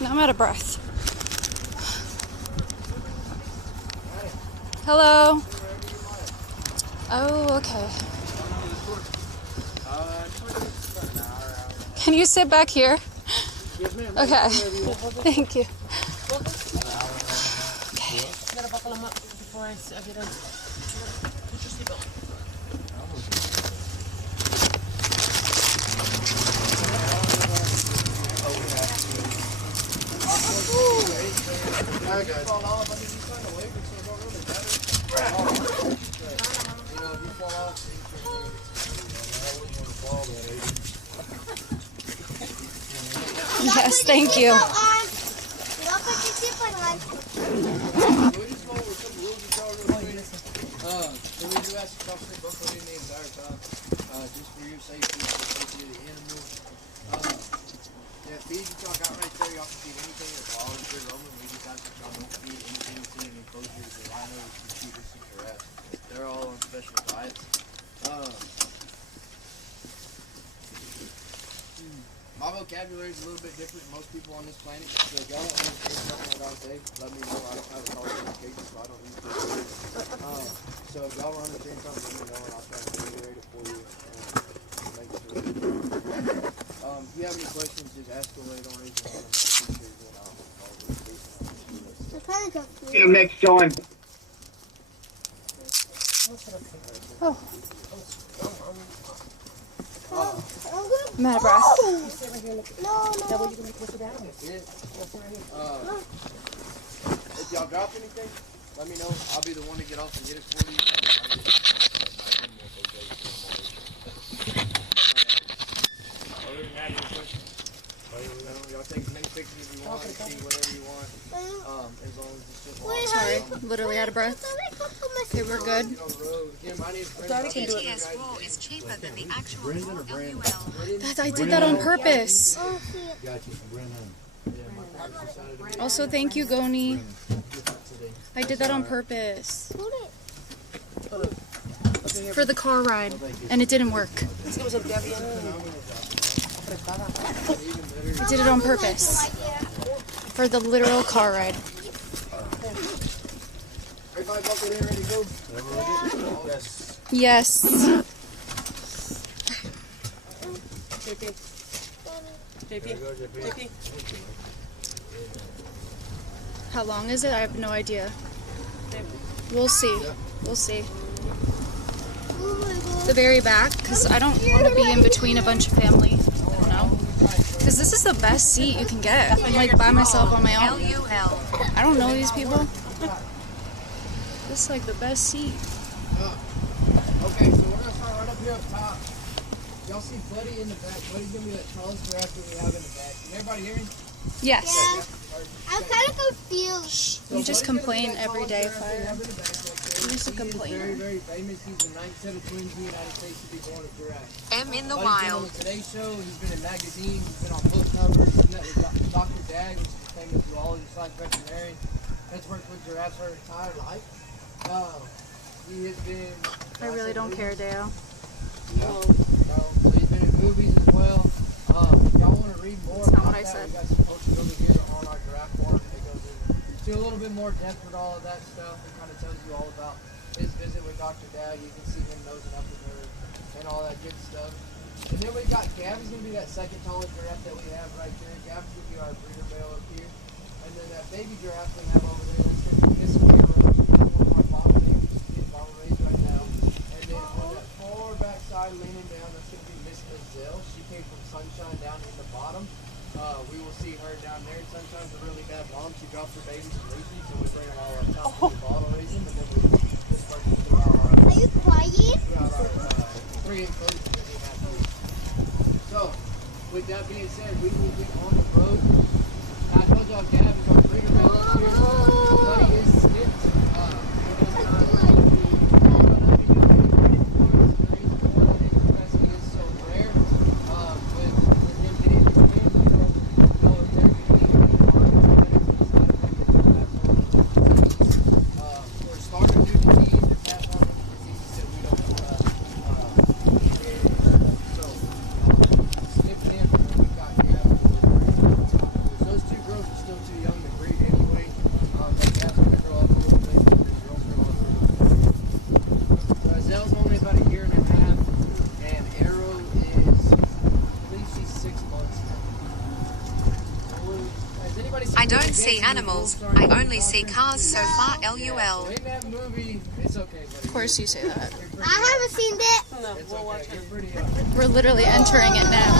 Now I'm out of breath. Hello. Oh, okay. Can you sit back here? Okay. Thank you. Okay. Yes, thank you. So we do ask you to stay buckled in the entire time, just for your safety, safety of the animals. Yeah, feed you talk out right there. Y'all can feed anything that's wild and free roaming. We just ask that y'all don't feed anything that's in an enclosure to rhinos, to cheetahs, and giraffes. They're all on special diets. My vocabulary is a little bit different than most people on this planet. So if y'all don't understand something that I say, let me know. I don't have a college education, so I don't use this. So if y'all don't understand something, let me know, and I'll try to reiterate it for you and make it sure. If you have any questions, just ask away. Don't raise your hand. See you next time. Oh. I'm out of breath. If y'all drop anything, let me know. I'll be the one to get off and get it for you. Other than that, any questions? Y'all take as many pictures as you want, see whatever you want. As long as it's just long. Sorry, literally out of breath. Okay, we're good. TTS wool is cheaper than the actual WL. I did that on purpose. Also, thank you, Goni. I did that on purpose. For the car ride, and it didn't work. I did it on purpose. For the literal car ride. Everybody buckled in, ready to go? Yes. How long is it? I have no idea. We'll see. We'll see. The very back, because I don't want to be in between a bunch of family. I don't know. Because this is the best seat you can get. I'm like by myself on my own. I don't know these people. This is like the best seat. Okay, so we're going to start right up here up top. Y'all see Buddy in the back. Buddy's going to be that tallest giraffe that we have in the back. Can everybody hear me? Yes. Yeah. I'm kind of confused. You just complain every day, Fire. You're just a complainer. Very, very famous. He's the ninth set of twins in the United States to be born of giraffe. M in the Buddy's been on wild. the Today Show. He's been in magazines. He's been on book covers. He's met with Dr. Dag, which is a famous zoologist slash veterinarian. That's worked with giraffes her entire life. He has been... I really don't care, Dale. So he's been in movies as well. If y'all want to read more That's not about what I that, said. we got some posters over here on our giraffe farm. It goes into a little bit more depth with all of that stuff. It kind of tells you all about his visit with Dr. Dag. You can see him nosing up with her and all that good stuff. And then we got Gabby's going to be that second tallest giraffe that we have right there. Gabby's going to be our breeder male up here. And then that baby giraffe we have over there, that's going to be Miss Hero. One of our bottle babies being bottle raised right now. And then on that far back side leaning down, that's going to be Miss Gazelle. She came from Sunshine down in the bottom. We will see her down there. Sunshine's a really bad mom. She drops her babies and leashes, so we bring them all up top to the bottle raising, and then we disperse them throughout our, Are you quiet? three enclosures that we have here. So, with that being said, we will get on the road. I told y'all Gab is our breeder male up here. Buddy is skipped. don't see animals. I only see cars so far. LUL. In that movie, it's okay, buddy. Of course you say that. I haven't seen it. It's okay. You're pretty We're literally entering it now.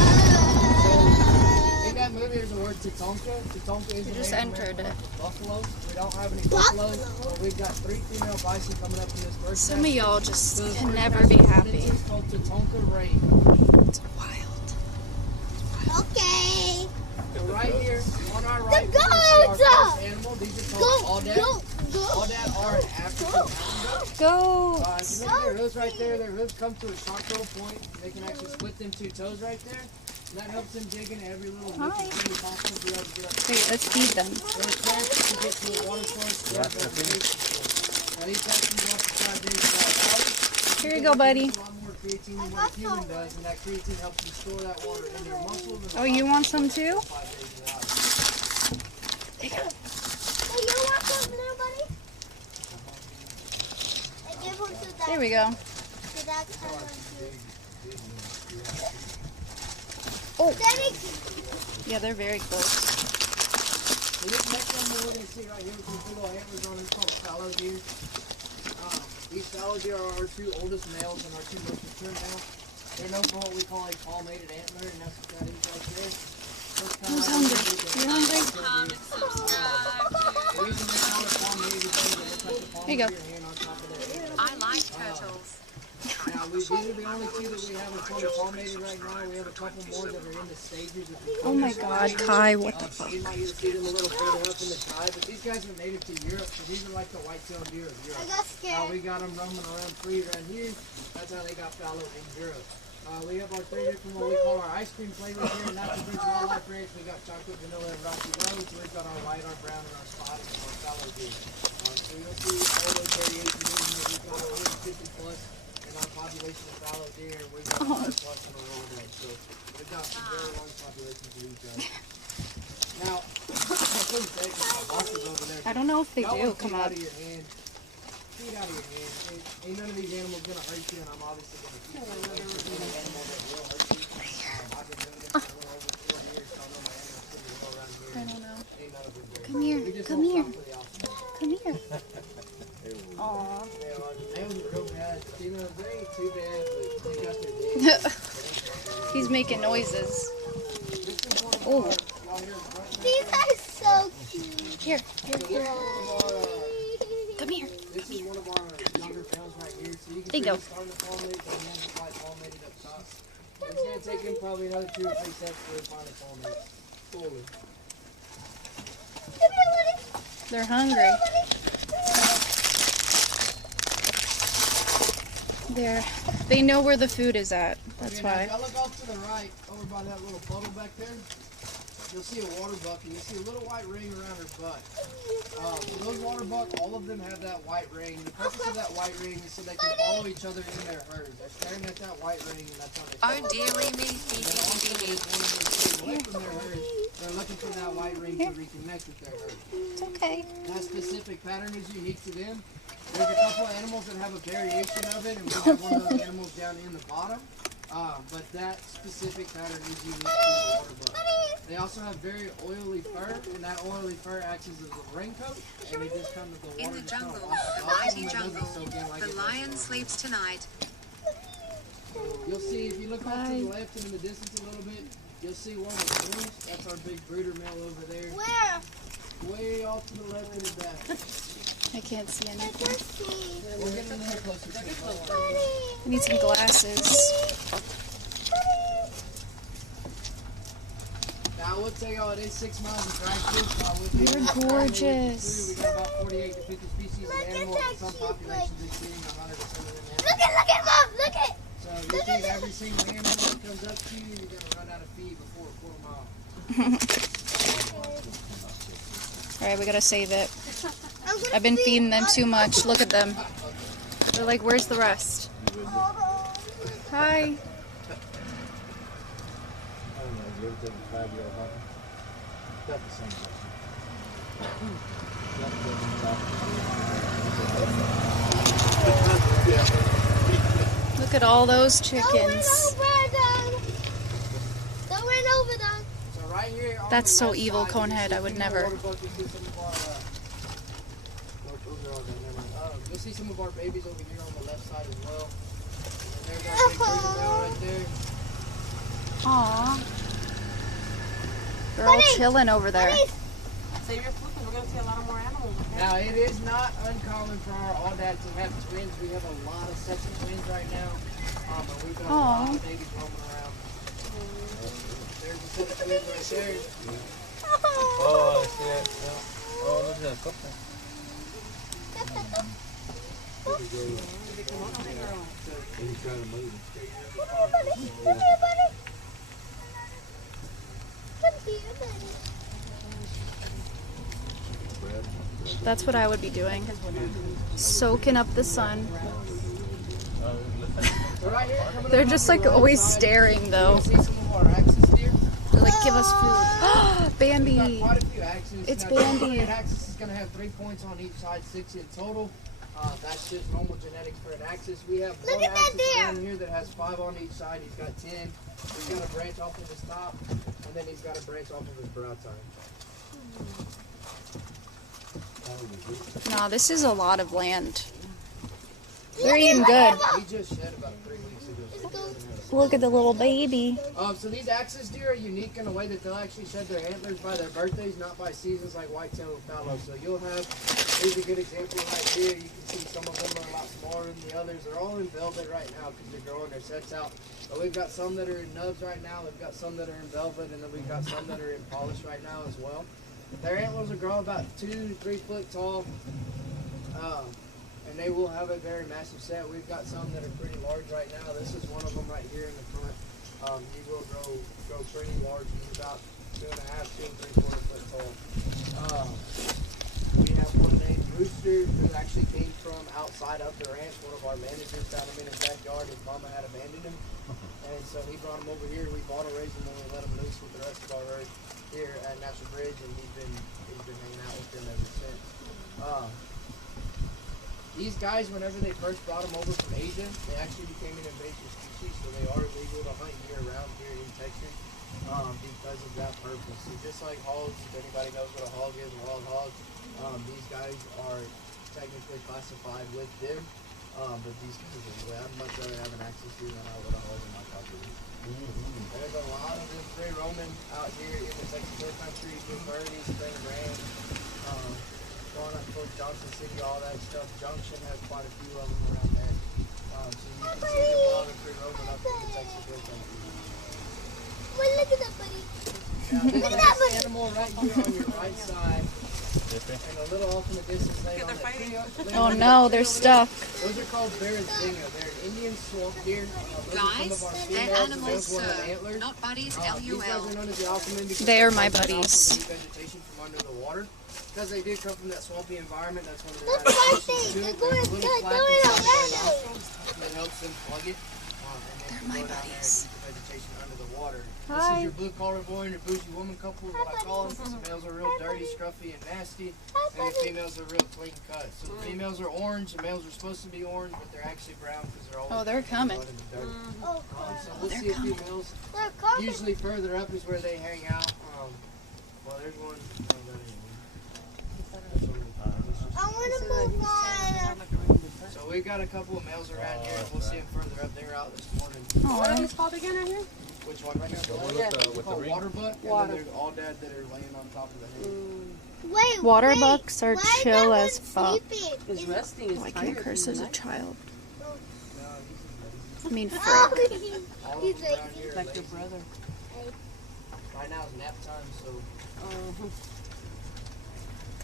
In that movie, there's the word Tatonka. Tatonka is We the just Native entered American it. word for buffalo. We don't have any buffaloes, but we've got 3 female bison coming up in this first Some of pasture. y'all just So this can first never pasture be we're happy. into is called Tatonka Range. It's wild. Okay. So right here, on our right, The we can see our goats! first animal. These are Go, called go, Audad. go. Audad are an African mountain goat. Go. If you look at their hooves right there, their hooves come to a sharp point. They can actually split them 2 toes right there. And that helps them dig into every little nook and cranny possible to be able to get up. Wait, let's feed them. They're attached to get to a water source. Now these guys can go up to 5 days without water. Here you go, buddy. A lot more creatine than what a human does, and that creatine helps you store that water in your muscles. And Oh, you want some too? 5 days without it. Hey, you want some, little buddy? I give one to that. There we go. To that kind of dude. Oh. Daddy, Yeah, they're very close. So this next one we're going to see right here with these big old antlers on it is called a fallow deer. These fallow deer are our 2 oldest males and our 2 most mature males. They're known for what we call a palmated antler, and that's what that is right there. So it's kinda Who's like hungry? a You hungry? The reason they call it palmated is because it looks like the palm Here you of go. your hand on top of that. I like turtles. Now, these are the only 2 that we have fully palmated right now. We have a couple more that are in the stages of Oh my God, Kai, what the So fuck? you might get to see them a little further up in the sky, but these guys are native to Europe, so these are like the white-tailed deer of I Europe. got scared. We got them roaming around free around here. That's how they got fallow in Europe. We have our 3 different what we call our ice cream flavors here, and that's the Bridge Wildlife Ranch. We got chocolate, vanilla, and rocky road. So we've got our white, our brown, and our spotted, and our fallow deer. So you'll see all those variations in here. We've got 150 plus in our population of fallow deer, and we've got 100 plus in our Rolodex. So we've got some very large populations of these guys. Now, I couldn't say because my box is over there. I don't know if they Y'all do want come feet up. out of your hand. Feet out of your hand. Ain't none of these animals gonna hurt you, and I'm obviously gonna keep you. There's any animal that will hurt you. I've been doing this for a little over 4 years, so I know my animals pretty well around here. I don't know. Ain't none of them good. Come here. We just Come won't here. stop for the opposite. Come here. Aw. They are. The males are real bad. The females, they ain't too bad, but they got their days. He's making noises. This is one of Oh. our, y'all hear the grunt right These there? are so cute. Here, here, So here. this is one of our, Come here. this is one of our younger males right here. So you can There you see go. he's starting to palmate, but he hasn't quite palmated up top. It's going to take him probably another 2 or 3 steps before he finally palmates fully. Come here, buddy. They're hungry. They know where the food is at. That's Okay, now, why. if y'all look off to the right, over by that little puddle back there, you'll see a water buck, and you'll see a little white ring around her butt. So those water buck, all of them have that white ring. The purpose of that white ring is so they can follow each other in their herd. They're staring at that white ring, and that's how they Oh follow. dearie me. And then also, if one of them stays away from their herd, they're looking for that white ring to reconnect with their herd. It's okay. That specific pattern is unique to them. There's a couple of animals that have a variation of it, and we have one of those animals down in the bottom. But that specific pattern is unique to the water buck. They also have very oily fur, and that oily fur acts as a raincoat, and it just comes to the water. In the just kinda jungle, washes the off mighty them, it doesn't jungle, soak in like the it does lion water. sleeps tonight. You'll see, if you look off to Bye. the left and in the distance a little bit, you'll see one with wings. That's our big brooder male over there. Where? Way off to the left and the back. I can't see I anything. can see. We're getting a little closer to it. Don't worry. Buddy. I need some glasses. Now, I would say, y'all, it is 6 miles of drag fish. I would You're gorgeous. We got about 48 to 50 species of animals, and some populations exceeding 100 or some of them Look at, Mom. Look at. So you feed every single animal that comes up to you, you're going to run out of feed before a quarter mile. Alright, we gotta save it. I'm gonna I've been see feeding them on- too much. Look at them. They're like, where's the rest? Hi. I don't know, you ever take a 5-year-old hunting? Got the same Look at all those Don't run chickens. over them. Don't run over them. So right right here on That's the so left evil, side, Conehead. you'll I would see never. water buckets and some of our, those are all there, never mind. You'll see some of our babies over here on the left side as well. And there's our big breeder male right there. Aww. They're all chilling over there. Save your food because we're going to see a lot of more animals. Okay? Now, it is not uncommon for our all dads to have twins. We have a lot of sets of twins right now. And we've got a lot of babies roaming around. There's a set of twins right there. Oh, shit. Oh, look at that couple. He's trying to move. That's what I would be doing. Soaking up the sun. So right here, coming They're up just on like the right always side, staring though. You'll see some of our axis deer. They're like, give us food. We've got Bambi. quite a few axes. It's Now, Bambi. An axis is going to have 3 points on each side, 6 in total. That's just normal genetics for an axis. We have one at that axis deer. down here that has 5 on each side. He's got 10. He's got a branch off of his top, and then he's got a branch off of his brow tine. Nah, this is a lot of land. They're eating good. He just shed about 3 weeks ago. Look at the little baby. So these axis deer are unique in a way that they'll actually shed their antlers by their birthdays, not by seasons like whitetail and fallow. So you'll have, here's a good example right here. You can see some of them are a lot smaller than the others. They're all in velvet right now because they're growing their sets out. But we've got some that are in nubs right now. We've got some that are in velvet, and then we've got some that are in polish right now as well. Their antlers will grow about 2 to 3 foot tall. And they will have a very massive set. We've got some that are pretty large right now. This is one of them right here in the front. He will grow pretty large. He's about 2.5, 2 3/4 foot tall. We have one named Rooster who actually came from outside of the ranch. One of our managers found him in his backyard. His mama had abandoned him. And so he brought him over here. We bought a raise him and we let him loose with the rest of our herd here at Natural Bridge, and he's been hanging out with them ever since. These guys, whenever they first brought them over from Asia, they actually became an invasive species, so they are legal to hunt year-round here in Texas because of that purpose. So just like hogs, if anybody knows what a hog is, a wild hog, these guys are technically classified with them, but these guys are legal. I'd much rather have an axis deer than I would a hog in my property. There's a lot of them free roaming out here in the Texas Hill Country, Big Birdies, Spring Ranch, going up towards Johnson City, all that stuff. Junction has quite a few of them around there. So you can see them while they're free roaming up in the Texas Hill Country. Well, look at that, buddy. Now, this animal right here on your right side, and a little off in the distance later on that tree. Oh no, they're stuck. Those are called Berenzinga. They're an Indian swamp deer. Those Guys, are some of our they're females. animals, Those one have antlers. not buddies, These guys LUL. are known as the alphamen because They are my they feed off of buddies. the vegetation from under the water. Because they did come from that swampy environment, that's one of Look their at adaptations to they're it. going, There's a little they're flap going inside their around. nostrils that helps them plug it. And then go down there and keep the vegetation under the water. This is your blue collar boy and your bougie woman couple, is what I call them. The males are real dirty, scruffy, and nasty. And the females are real clean cut. So the females are orange, the males are supposed to be orange, but they're actually brown because they're always Oh, they're coming. in the dirt. Oh, So we'll see a few males. they're coming. Usually further up is where they hang out. Well, there's one. Oh, that ain't one. That's one. I want to move on. So we've got a couple of males around here. We'll see them further up. They were out this morning. What are these called again right here? Which one right now? The one with the called ring? water buck. And then there's all dad that are laying on top of the head. Wait, Water wait. bucks are Why is chill that as one fuck. sleeping? He's resting. He's Oh, I tired. can't curse as a child. No, I mean, frick. all of He's them around like, here are Like your lazy. brother. Right now is nap time, so.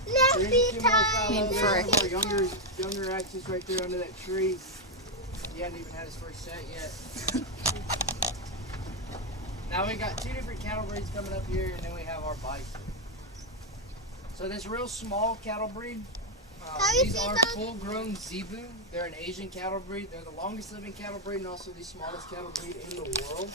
nappy There's a few more time. fallow. mean, There's frick. one of our younger axis right there under that tree. He hadn't even had his first set yet. Now we got 2 different cattle breeds coming up here, and then we have our bison. So this real small cattle breed, How you these see are those? full-grown zebu. They're an Asian cattle breed. They're the longest living cattle breed and also the smallest cattle breed in the world.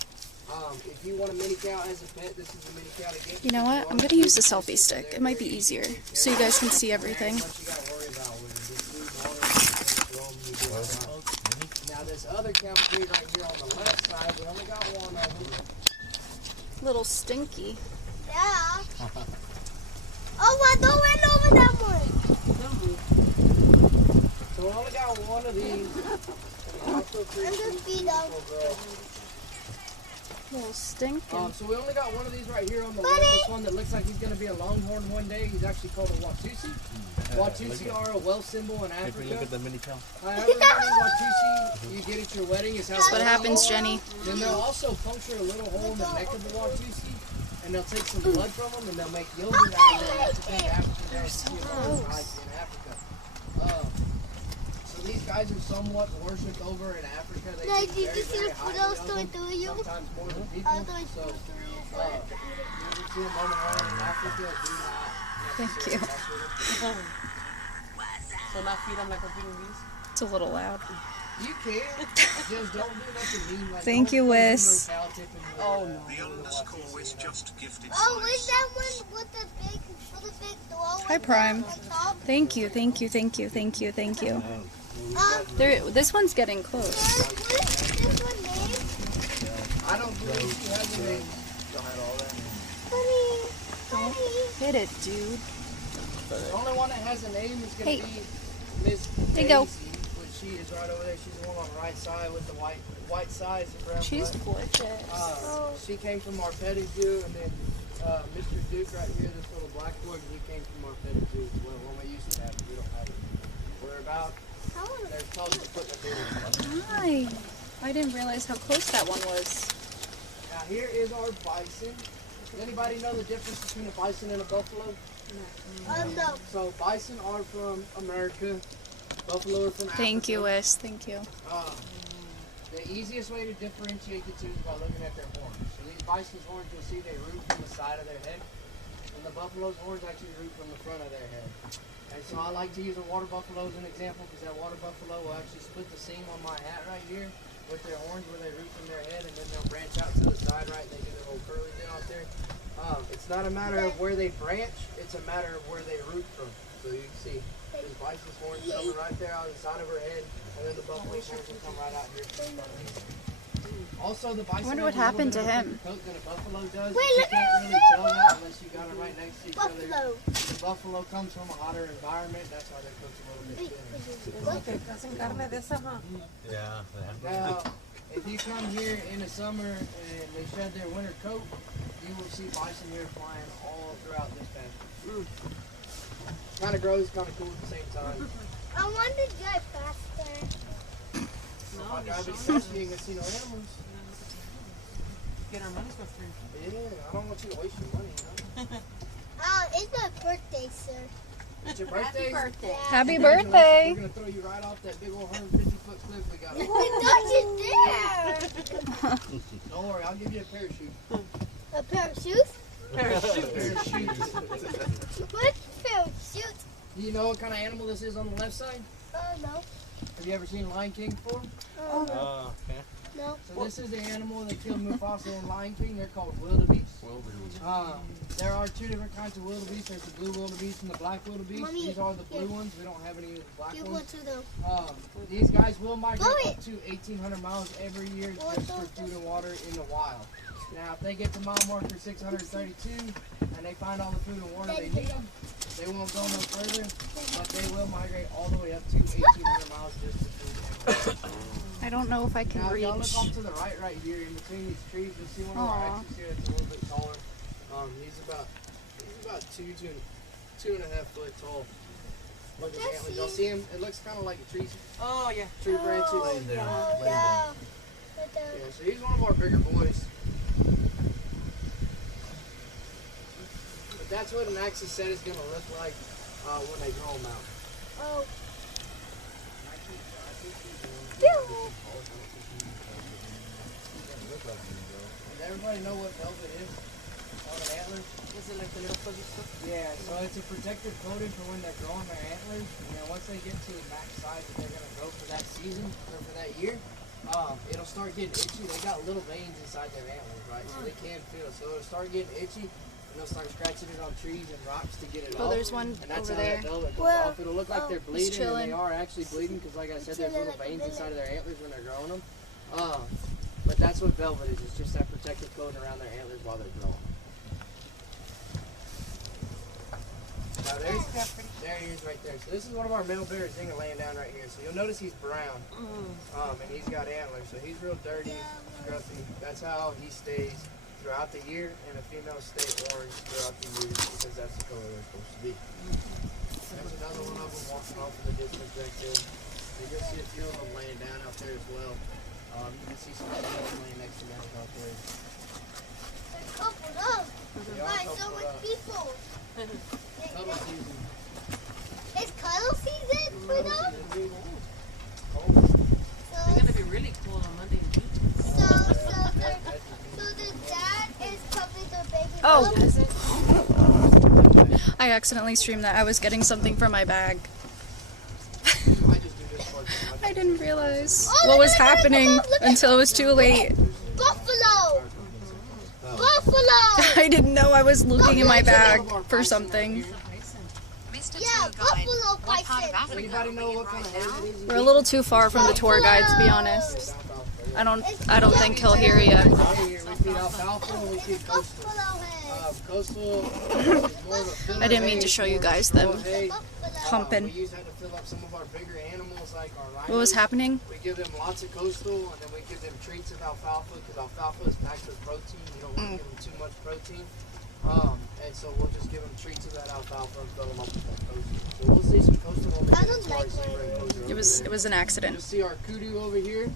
If you want a mini cow as a pet, this is a mini cow to get. You know what? I'm gonna use the selfie stick. It might be easier, so you guys can see everything. What you gotta worry about with them. Just food, water, roam, you do all that. Now this other cattle breed right here on the left side, we only got one of them. Little stinky. Yeah, Oh, I don't went over that one. So we only got one of these. Also three I'm gonna feed them. Little stinking. So we only got one of these right here on the left. This one that looks like he's going to be a longhorn one day. He's actually called a Watusi. Watusi are a well symbol in Africa. Look at the mini cow. However many Watusi you get at your wedding is how. That's what happens, Jenny. Then they'll also puncture a little hole in the neck of the Watusi, and they'll take some blood from them, and they'll make yogurt out of it. That's a thing Africans see a lot of times in Africa. So these guys are somewhat worshipped over in Africa. They Like, think did very, you see very the highly food I was of throwing them, through you? sometimes more than I people. was throwing So, food through you. you ever see a moment in Africa, do not Thank you. mess with them. So not feed them like we're feeding these? It's a little loud. You can, just don't do nothing mean. Like, Thank don't you, put Wes. no cow tip in your, Oh, no. Oh, is that one with the big door? Hi, Prime. On top? Thank you, thank you, thank you, thank you, thank you. This one's getting close. What is this one named? I don't believe she has a name. Honey. Hit it, dude. The only one that has a name is going Hey. to be Miss There you Daisy, go. which she is right over there. She's the one on the right side with the white sides and brown She's butt. gorgeous. She came from our petting zoo, and then Mr. Duke right here, this little black boy, he came from our petting zoo. Well, we used to have it. We don't have it. We're about, they're close to putting a deer in. Hi. I didn't realize how close that one was. Now here is our bison. Does anybody know the difference between a bison and a buffalo? No. So bison are from America, buffalo are from Africa. Thank you, Wes. Thank you. The easiest way to differentiate the two is by looking at their horns. So these bison's horns, you'll see they root from the side of their head, and the buffalo's horns actually root from the front of their head. And so I like to use a water buffalo as an example because that water buffalo will actually split the seam on my hat right here with their horns where they root from their head, and then they'll branch out to the side, right? They do their whole curly deal out there. It's not a matter of where they branch, it's a matter of where they root from. So you can see this bison's horns coming right there on the side of her head, and then the buffalo's horns will come right out here. Also, the bison I wonder what has a little happened bit to of a him. thicker coat than a buffalo does. Wait, You look can't at really tell that unless you got them right next to each other. Buffalo. The buffalo comes from a hotter environment, that's why their coat's a little bit thinner. Okay, hacen carne de esa, huh? Yeah. Now, if you come here in the summer and they shed their winter coat, you will see bison here flying all throughout this pasture. Kind of gross, kind of cool at the same time. I want to drive faster. If I drive it fast, you ain't gonna see no animals. Get our money for free. Yeah, I don't want you to waste your money, you know? It's my birthday, sir. It's your birthday? Happy We're birthday. gonna throw you right off that big old 150-foot cliff we got. Don't you dare! Don't worry, I'll give you a parachute. A pair of shoes? Parachute. What pair of shoes? Do you know what kind of animal this is on the left side? No. Have you ever seen Lion King before? No. Okay. No. So this is the animal that killed Mufasa in Lion King. They're called wildebeest. There are two different kinds of wildebeest. There's the blue wildebeest and the black wildebeest. Mommy, These are the blue here. ones. We don't have any of the black Give ones. one to them. These guys will migrate Go up to 1,800 miles every year just for food and water in the wild. Now, if they get to mile marker 632 and they find all the food and water they need, they won't go no further, but they will migrate all the way up to 1,800 miles just for food and water. I don't know if I can Now, if y'all look reach. off to the right here, in between these trees, you'll see one of our Aw. axes here that's a little bit taller. He's about 2.5 foot tall. Look at his antlers. Y'all see him? It looks kind of like a tree Oh, yeah. branches. Yeah. Yeah, so he's one of our bigger boys. But that's what an axis set is going to look like when they grow them out. Oh. Does everybody know what velvet is on an antler? Is it like the little fuzzy stuff? Yeah, so it's a protective coating for when they're growing their antlers. You know, once they get to the max size that they're going to grow for that season or for that year, it'll start getting itchy. They got little veins inside their antlers, right? So they can feel. So it'll start getting itchy, and they'll start scratching it on trees and rocks to get it Oh, off. there's one And that's over how there. that velvet comes Well, off. It'll look like they're He's bleeding, and they chilling. are actually bleeding because, like I said, there's chilling little like a veins villain. inside of their antlers when they're growing them. But that's what velvet is. It's just that protective coating around their antlers while they're growing. Now there he is right there. So this is one of our male bears laying down right here. So you'll notice he's brown, and he's got antlers. So he's real dirty, scruffy. That's how he stays throughout the year, and the females stay orange throughout the year because that's the color they're supposed to be. There's another one of them walking off in the distance right there. And you'll see a few of them laying down out there as well. You can see some of them laying next to them out there. They're coupled up. They are Why so coupled much up. people? Cuddle season. It's cuddle season for them? They're gonna be really cool on Monday and Tuesday. So the dad is cupping the baby Oh. up. I accidentally streamed that. I was getting something from my bag. I didn't realize what was happening until it was too late. Buffalo! Buffalo! I didn't know I was looking in my bag for something. Mr. Yeah, Tour Guide, buffalo what part of bison. Africa Anybody know are you what kind right of now? herd it is? We're a little too far from the tour guide, to be honest. I don't think he'll hear you. Out here, we feed alfalfa and we feed coastal. Buffalo head. Coastal is more of a filler I didn't mean to hay, show you more guys straw them hay. pumping. We use that to fill up some of our bigger animals like our rhinos. What was happening? We give them lots of coastal and then we give them treats of alfalfa because alfalfa is packed with protein. You don't want to give them too much protein. And so we'll just give them treats of that alfalfa and fill them up with that coastal. So we'll see some coastal over I here. don't like when It was an accident. You'll see our kudu over here.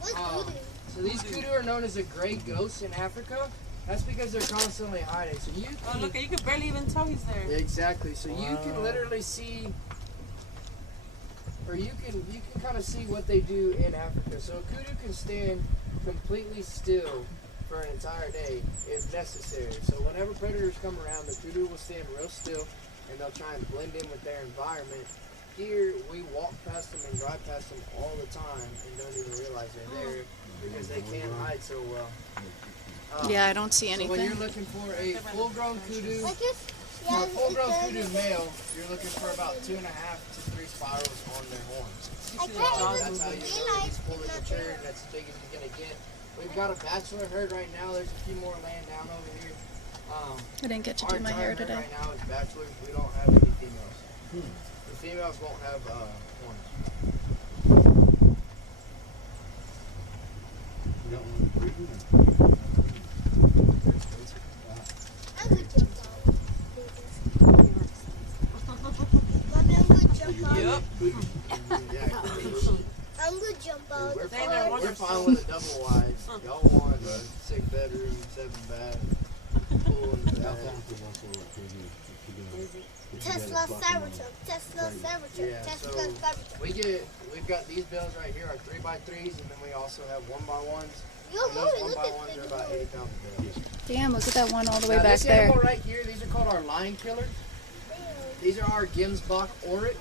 what's voodoo? So these kudu are known as the gray ghosts in Africa. That's because they're constantly hiding. So you Oh, look, you can barely even tell he's there. exactly. So you can literally see, or you can kind of see what they do in Africa. So a kudu can stand completely still for an entire day if necessary. So whenever predators come around, the kudu will stand real still and they'll try and blend in with their environment. Here we walk past them and drive past them all the time and don't even realize they're there because they can't hide so well. Yeah, I don't see So when you're anything. looking for a full-grown kudu, I just, for a full-grown kudu male, you're looking for about 2.5 to 3 spirals on their horns. I That's can't how even you know realize he's fully it's not mature there. and that's as big as you're gonna get. We've got a bachelor herd right now. There's a few more laying down over here. I didn't get to Our do my entire hair herd today. right now is bachelors. We don't have any females. The females won't have horns. You don't want to breed them? I'm gonna jump out. Mommy, I'm gonna jump out. Yep. Yeah, I'm gonna jump out. we're They fine. don't We're want fine with a double wide. Y'all want a 6-bedroom, 7-bath, pool in the back. Tesla Cybertruck. Tesla Cybertruck. Yeah, Tesla so Cybertruck. we've got these bales right here, our 3x3s, and then we also have 1x1s. Yo, And mommy, those look 1x1s at are about 80-pound bales. Damn, look at that one all the way Now, back this there. animal right here, these are called our lion killers. These are our Gemsbach oryx.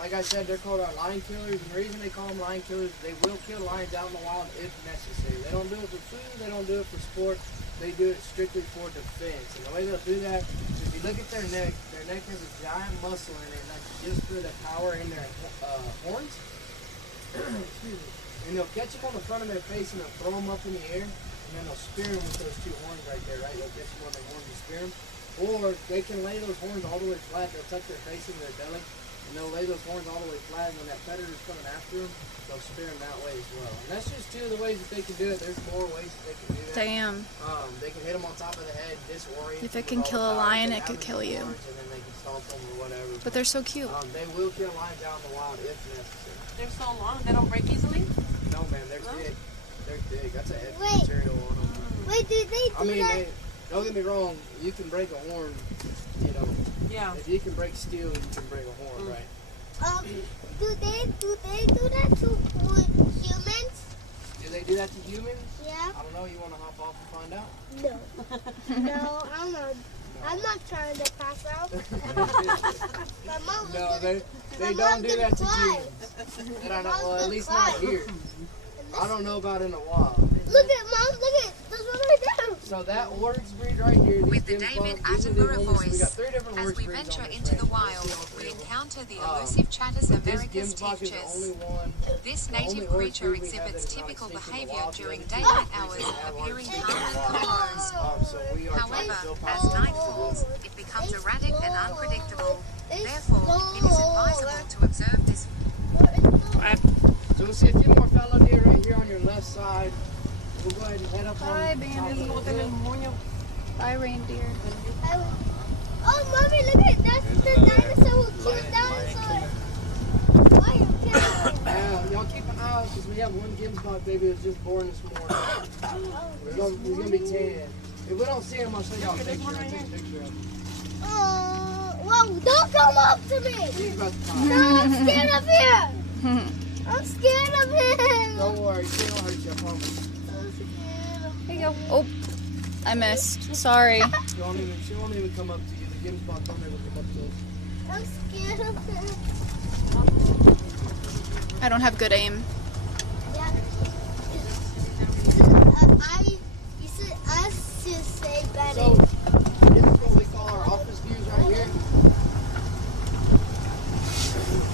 Like I said, they're called our lion killers, and the reason they call them lion killers is they will kill lions out in the wild if necessary. They don't do it for food, they don't do it for sport, they do it strictly for defense. And the way they'll do that is if you look at their neck has a giant muscle in it, that's just for the power in their horns. Excuse me. And they'll catch them on the front of their face and they'll throw them up in the air, and then they'll spear them with those 2 horns right there, right? They'll catch them on their horns and spear them. Or they can lay those horns all the way flat, they'll tuck their face into their belly, and they'll lay those horns all the way flat, and when that predator's coming after them, they'll spear them that way as well. And that's just 2 of the ways that they can do it. There's more ways that they can do that. Damn. They can hit them on top of the head, disorient If them it with can all kill the a power lion, they it have could in kill their you. horns, and then they can stomp them or whatever. But they're so cute. They will kill lions out in the wild if necessary. They're so long, they don't break easily. No, man, they're big. They're big. That's a heavy Wait. material on them. Wait, did they I do mean, that? don't get me wrong. You can break a horn. You know, Yeah. if you can break steel, you can break a horn, right? Do they do that to humans? Do they do that to humans? Yeah. I don't know. You want to hop off and find out? No. No, I'm not trying to pass out. My mom was No, gonna, they my don't mom's do gonna that to cry. humans. That I know, Mom's well, at gonna least cry. not here. I don't know about in the wild. Look at mom, look at there's one right there. So that oryx breed right here, these With the Gemsbach, David these are the Attenborough only- We voice. got 3 different As oryx we breeds venture on this into the range. wild, You'll see all 3 we of them. encounter the elusive Chatus This americus Gemsbach is the teachers. only one. This the only native oryx creature breed we have that exhibits is not typical extinct in the behavior wild. The during other two daylight breeds hours, that have appearing oryx breeds in calm the and wild. composed. So we are trying to However, still as populate night falls, species, it becomes erratic and unpredictable. Therefore, it is advisable to observe this. So we'll see a few more fallow deer right here on your left side. We'll go ahead and head up Bye, on the top Bambi. of the hill. Bye, reindeer. Oh, mommy, look at that's the dinosaur who killed dinosaur. Why you killing? Yeah, y'all keep an eye out because we have one Gimsbot baby that was just born this morning. He's gonna be 10. If we don't see him, I'll show y'all a picture. I'll take a picture of him. Whoa, don't come up to me. He's about to die. No, I'm scared of him. I'm scared of him. Don't worry, she won't hurt you, I promise. I'm scared of him. Here you go. Oh, I missed. Sorry. She won't even come up to you. The Gimsbot don't ever come up to us. I'm scared of him. I don't have good aim. Yeah. You said I should say better. So, this is what we call our office views right here.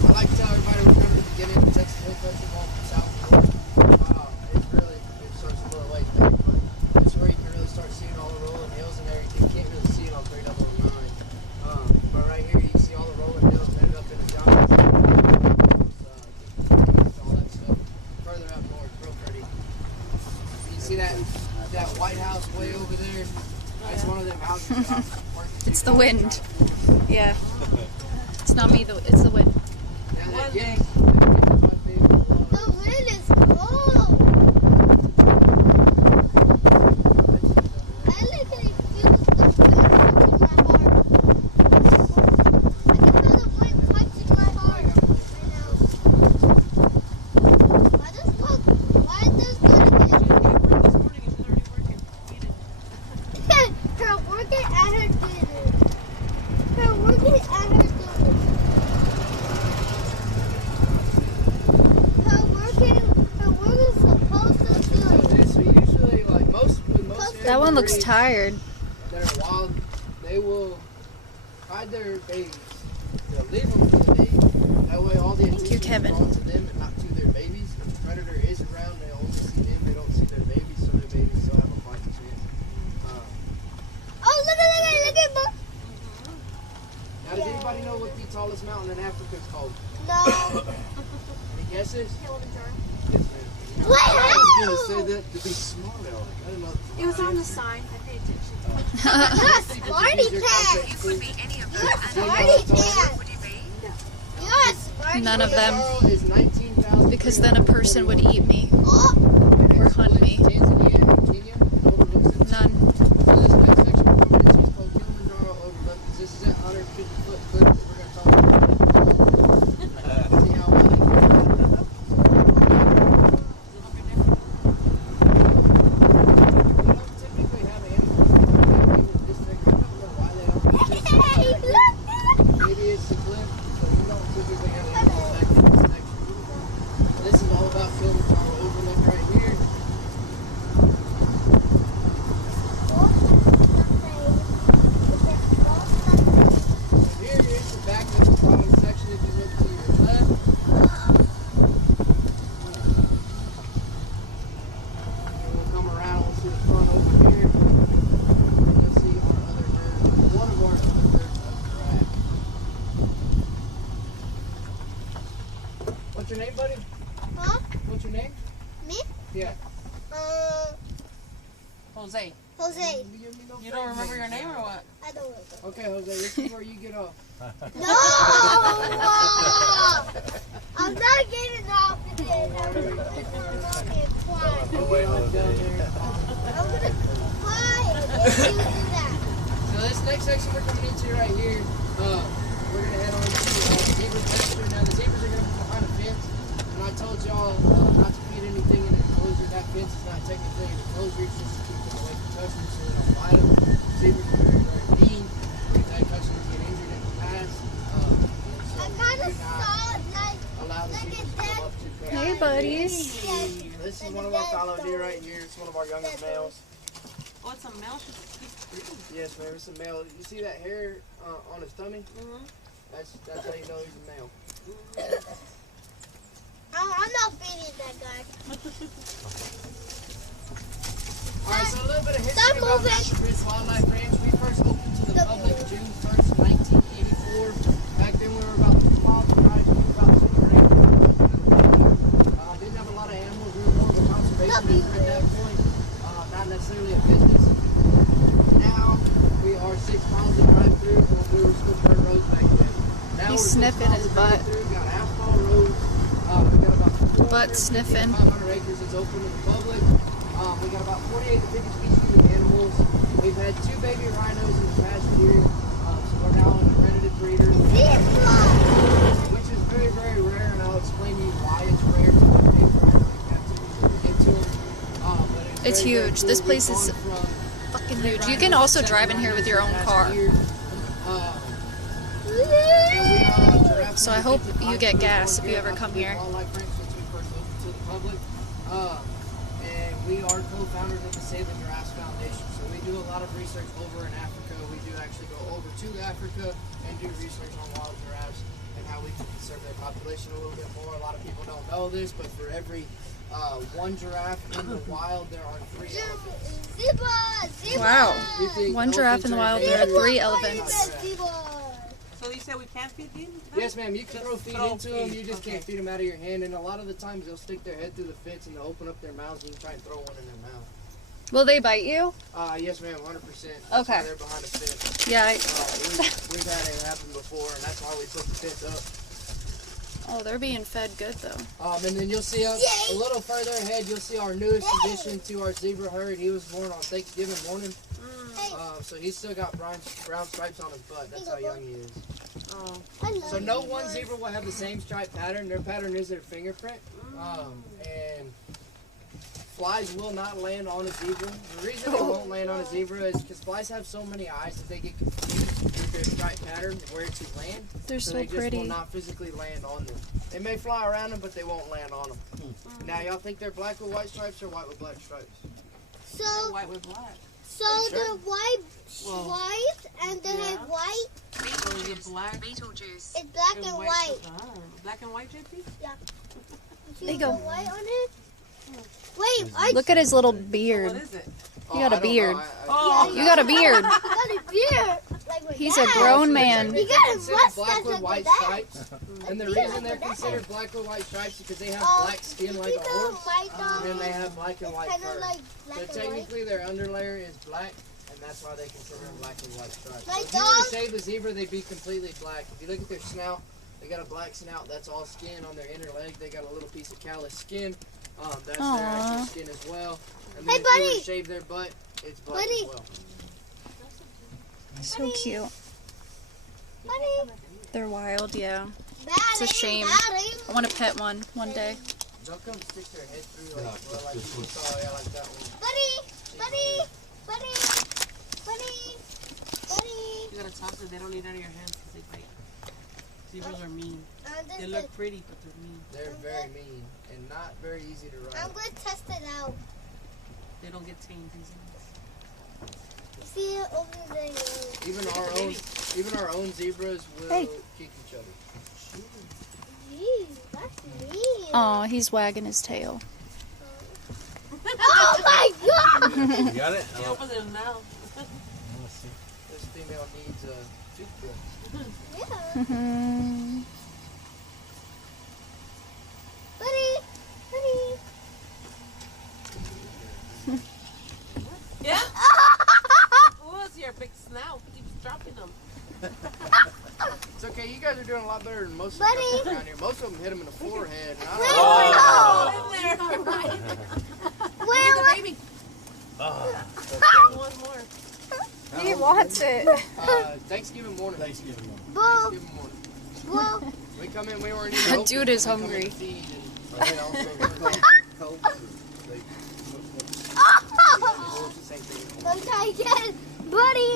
I like to tell everybody we're coming to the beginning of the Texas Hill Festival from South Florida. It starts a little late back, but it's where you can really start seeing all the rolling hills and everything. You can't really see it on 3009. But right here you can see all the rolling hills headed up in the mountains. All that stuff. Further up north, real pretty. You see that White House way over there? That's one of them houses that I'm working. It's the wind. Yeah. It's not me, though. It's the wind. Yeah, One that day. my favorite love. The wind is cold. I literally feel the wind touching my heart. I can feel the wind touching my heart right now. Why does God She didn't get work this morning and she's already working. Eating. her working at her dinner? Her working at her dinner. Her work is supposed to do it. So usually, like most That one looks breeds tired. that are wild, they will hide their babies. They'll leave them for the baby. That way, all the you, attention is Kevin. drawn to them and not to their babies. If the predator is around, they only see them. They don't see their babies, so their babies still have a fighting chance. Oh, look at Mom. Now, does anybody know what the tallest mountain in Africa is called? No. Any guesses? Kilimanjaro. Yes, ma'am. Wait, I was how? gonna say that to be smart aleck. I didn't know. It was on the sign. I paid attention. You're a smarty cat. You could be any of You're a those smarty animals. cat. Would you be? You're a smarty None of them. Kilimanjaro is 19,000. Because then a person would eat me. Oh, Or hunt me. Tanzania and Kenya overlooks it. None. So this next section we're coming into is called Kilimanjaro Overlook. This is that 150-foot cliff that we're going to talk about. See how well we don't typically have animals in this section. I don't know why they don't. hey, look. Maybe it's the cliff, but we don't typically have animals back in this section. This is all about Kilimanjaro Overlook right here. Here is the back of the bottom section if you look to your left. And we'll come around, we'll see the front over here. And you'll see our other herd, one of our other herds of giraffe. What's your name, buddy? Huh? What's your name? Me? Yeah. Jose. Jose. You don't remember your name or what? I don't know. Okay, Jose, this is where you get off. No! I'm not getting off of this. I'm going to cry. You get off down there. I'm going to cry if you do that. So this next section we're coming into right here, we're going to head on to the zebra pasture. Now the zebras are going to be behind a fence. And I told y'all not to feed anything in an enclosure. That fence is not technically an enclosure. It's just to keep them away from customers so they don't bite them. Zebras are very, very mean. We've had customers get injured in the past. So I kind do of not saw like allow the like zebras to come up too fast. Hey, buddies. This is one of our fallow deer right here. It's one of our youngest males. Oh, it's a male. He's breeding. Yes, ma'am. It's a male. You see that hair on his tummy? Mm-hmm. That's how you know he's a male. I'm not feeding that guy. All right, so a little bit of history Stop about moving. Mountain Ridge Wildlife Ranch. We've first opened to the public June 1st, 1984. Back then we were about 2 miles from High View, about 6 or 8 miles from the public. Didn't have a lot of animals. We were more of a conservation effort at that point, not necessarily a business. Now we are 6 miles to drive through when we were still dirt roads back then. Now He's we're 6 sniffing miles his to drive butt. through, got asphalt roads. We got about Butt sniffing. 500 acres that's open to the public. We got about 48 to 50 species of animals. We've had 2 baby rhinos in the past year, so we're now an accredited breeder, which is very, very rare, and I'll explain to you why it's rare. It's huge. This place is fucking huge. You can also drive in here with your own car. So I hope you get gas if you ever come here. And we are co-founders of the Save the Giraffes Foundation. So we do a lot of research over in Africa. We do actually go over to Africa and do research on wild giraffes and how we can conserve their population a little bit more. A lot of people don't know this, but for every 1 giraffe in the wild, there are 3 elephants. Wow. You think 1 giraffe in the wild, there are 3 elephants. So you said we can't feed them? Yes, ma'am. You can throw feed into them. You just can't feed them out of your hand. And a lot of the times they'll stick their head through the fence and they'll open up their mouths and you try and throw one in their mouth. Will they bite you? Yes, ma'am. 100%. That's Okay. why they're behind the fence. Yeah. We've had it happen before, and that's why we put the fence up. Oh, they're being fed good though. And then you'll see a little further ahead, you'll see our newest addition to our zebra herd. He was born on Thanksgiving morning. So he's still got brown stripes on his butt. That's how young he is. So no one zebra will have the same stripe pattern. Their pattern is their fingerprint. And flies will not land on a zebra. The reason they won't land on a zebra is because flies have so many eyes that they get confused with their stripe pattern where to land. They're so they just pretty. will not physically land on them. They may fly around them, but they won't land on them. Now, y'all think they're black with white stripes or white with black stripes? So, White with black. so the white stripes and then Yeah. white Beetlejuice. Black. Beetlejuice. is black and white. Black and white, JP? There you go. The white on it? Wait, I Look at his little What beard. is it? You got a I don't know. beard. Oh, You got a beard. got a beard. Like my He's a dad. grown man. You got a Considered mustache black with like white my dad. stripes, and the reason they're considered black with white stripes is because they have black skin like a horse, and then they have black and white Kind of fur. like So black and white. technically, their underlayer is black, and that's why they consider them black and white stripes. My If you were dog- to shave a zebra, they'd be completely black. If you look at their snout, they got a black snout. That's all skin. On their inner leg, they got a little piece of callus skin. That's their actual Aww. skin as well. And Hey, then if you were buddy. to shave their butt, it's black Buddy. as well. So cute. Buddy. They're wild, yeah. It's a shame. I want to pet one day. They'll come stick their head through like you saw, yeah, like that one. Buddy. you gotta toss it. They don't eat out of your hands because they bite. Zebras are mean. They look pretty, but they're mean. They're very mean and not very easy to ride. I'm going to test it out. They don't get tamed easily. See it over there. Even our own zebras will Hey. kick each other. Jeez, that's mean. Oh, he's wagging his tail. Oh my god! You got it? He opens it now. This female needs a toothbrush. Yeah. Mhm. Buddy. Yeah? What's your big snout? Keeps dropping them. It's okay, you guys are doing a lot better than most of Buddy. the around here. Most of them hit them in the forehead. And I don't know. In there. Where The baby. One more. He wants it. Thanksgiving morning. Boo. Thanksgiving morning. Boo. We come in, we weren't even That open, dude is we come in hungry. to feed and they also cold. Same thing. Don't try again. Buddy.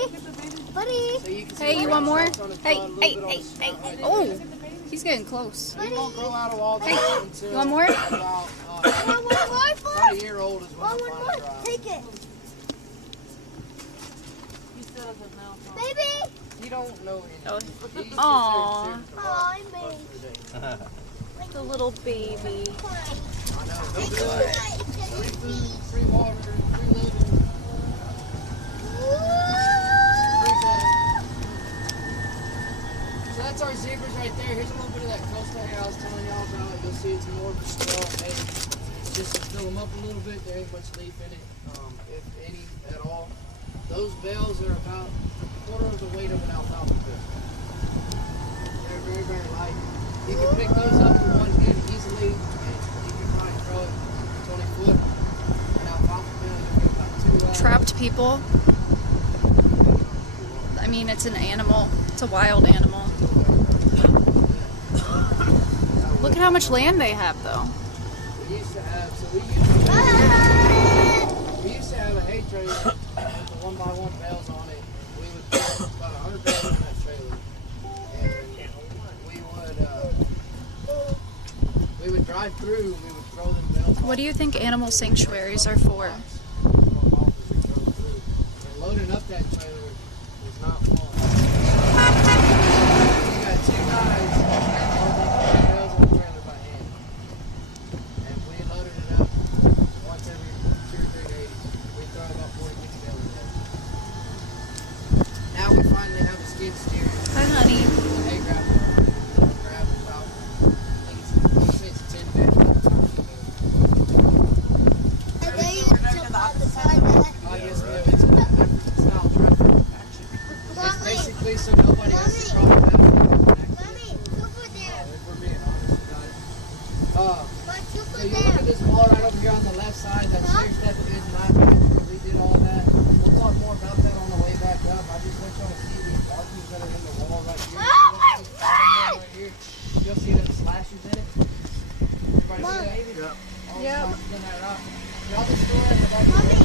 So you can see Hey, you want more? stripes on his Hey, butt, a little hey, bit on hey, his hey. snout right Oh, there. he's getting close. He won't grow out of all Hey, that until you want more? about, Want one more, about a year old is when Want the one final more? dry. Take it. He still doesn't know. Baby. He don't know Oh. anything. He sits there Aw. and stares at the Oh, rock I most made. of the day. The little baby. I know. No Take good. it. Free food, free water, free living. Woo! fill them up a little bit. There ain't much leaf in it, if any at all. Those bales are about a quarter of the weight of an alfalfa bale. They're very, very light. You can pick those up with one hand easily, and you can probably throw it 20 foot. An alfalfa bale, you'll get about 2 Trapped people. I mean, it's an animal. It's a wild animal. Look at how much land they have, though. We used to have, a hay trailer with the 1x1 bales on it. We would put about 100 bales in that trailer. And we would drive through, we would throw them bales. What do you think animal sanctuaries are for? And loading up that trailer was not fun. We got 2 guys loading up 10 bales on the trailer by hand. And we loaded it up once every 2 or 3 days. We throw about 40, 50 bales a day. Now we finally have a skid steer. Hi, honey. Hay grabber. Grab about, I think it's 10 bales. And then you jump on the side of it. Yes, ma'am. It's an African style traffic. It's basically so nobody has to problem that. Mommy, super there. If we're being honest about it. But So super you look at there. this wall right over here on the left side, that stair step is not where we did all that. We'll talk more about that on the way back up. I just want y'all to see these markings that are in the wall right here. Oh my This bottom one right here. You'll see them slashes in it. Everybody see that? Yeah. All the Yeah. slashes in that rock. Y'all just go ahead and back up. Mommy.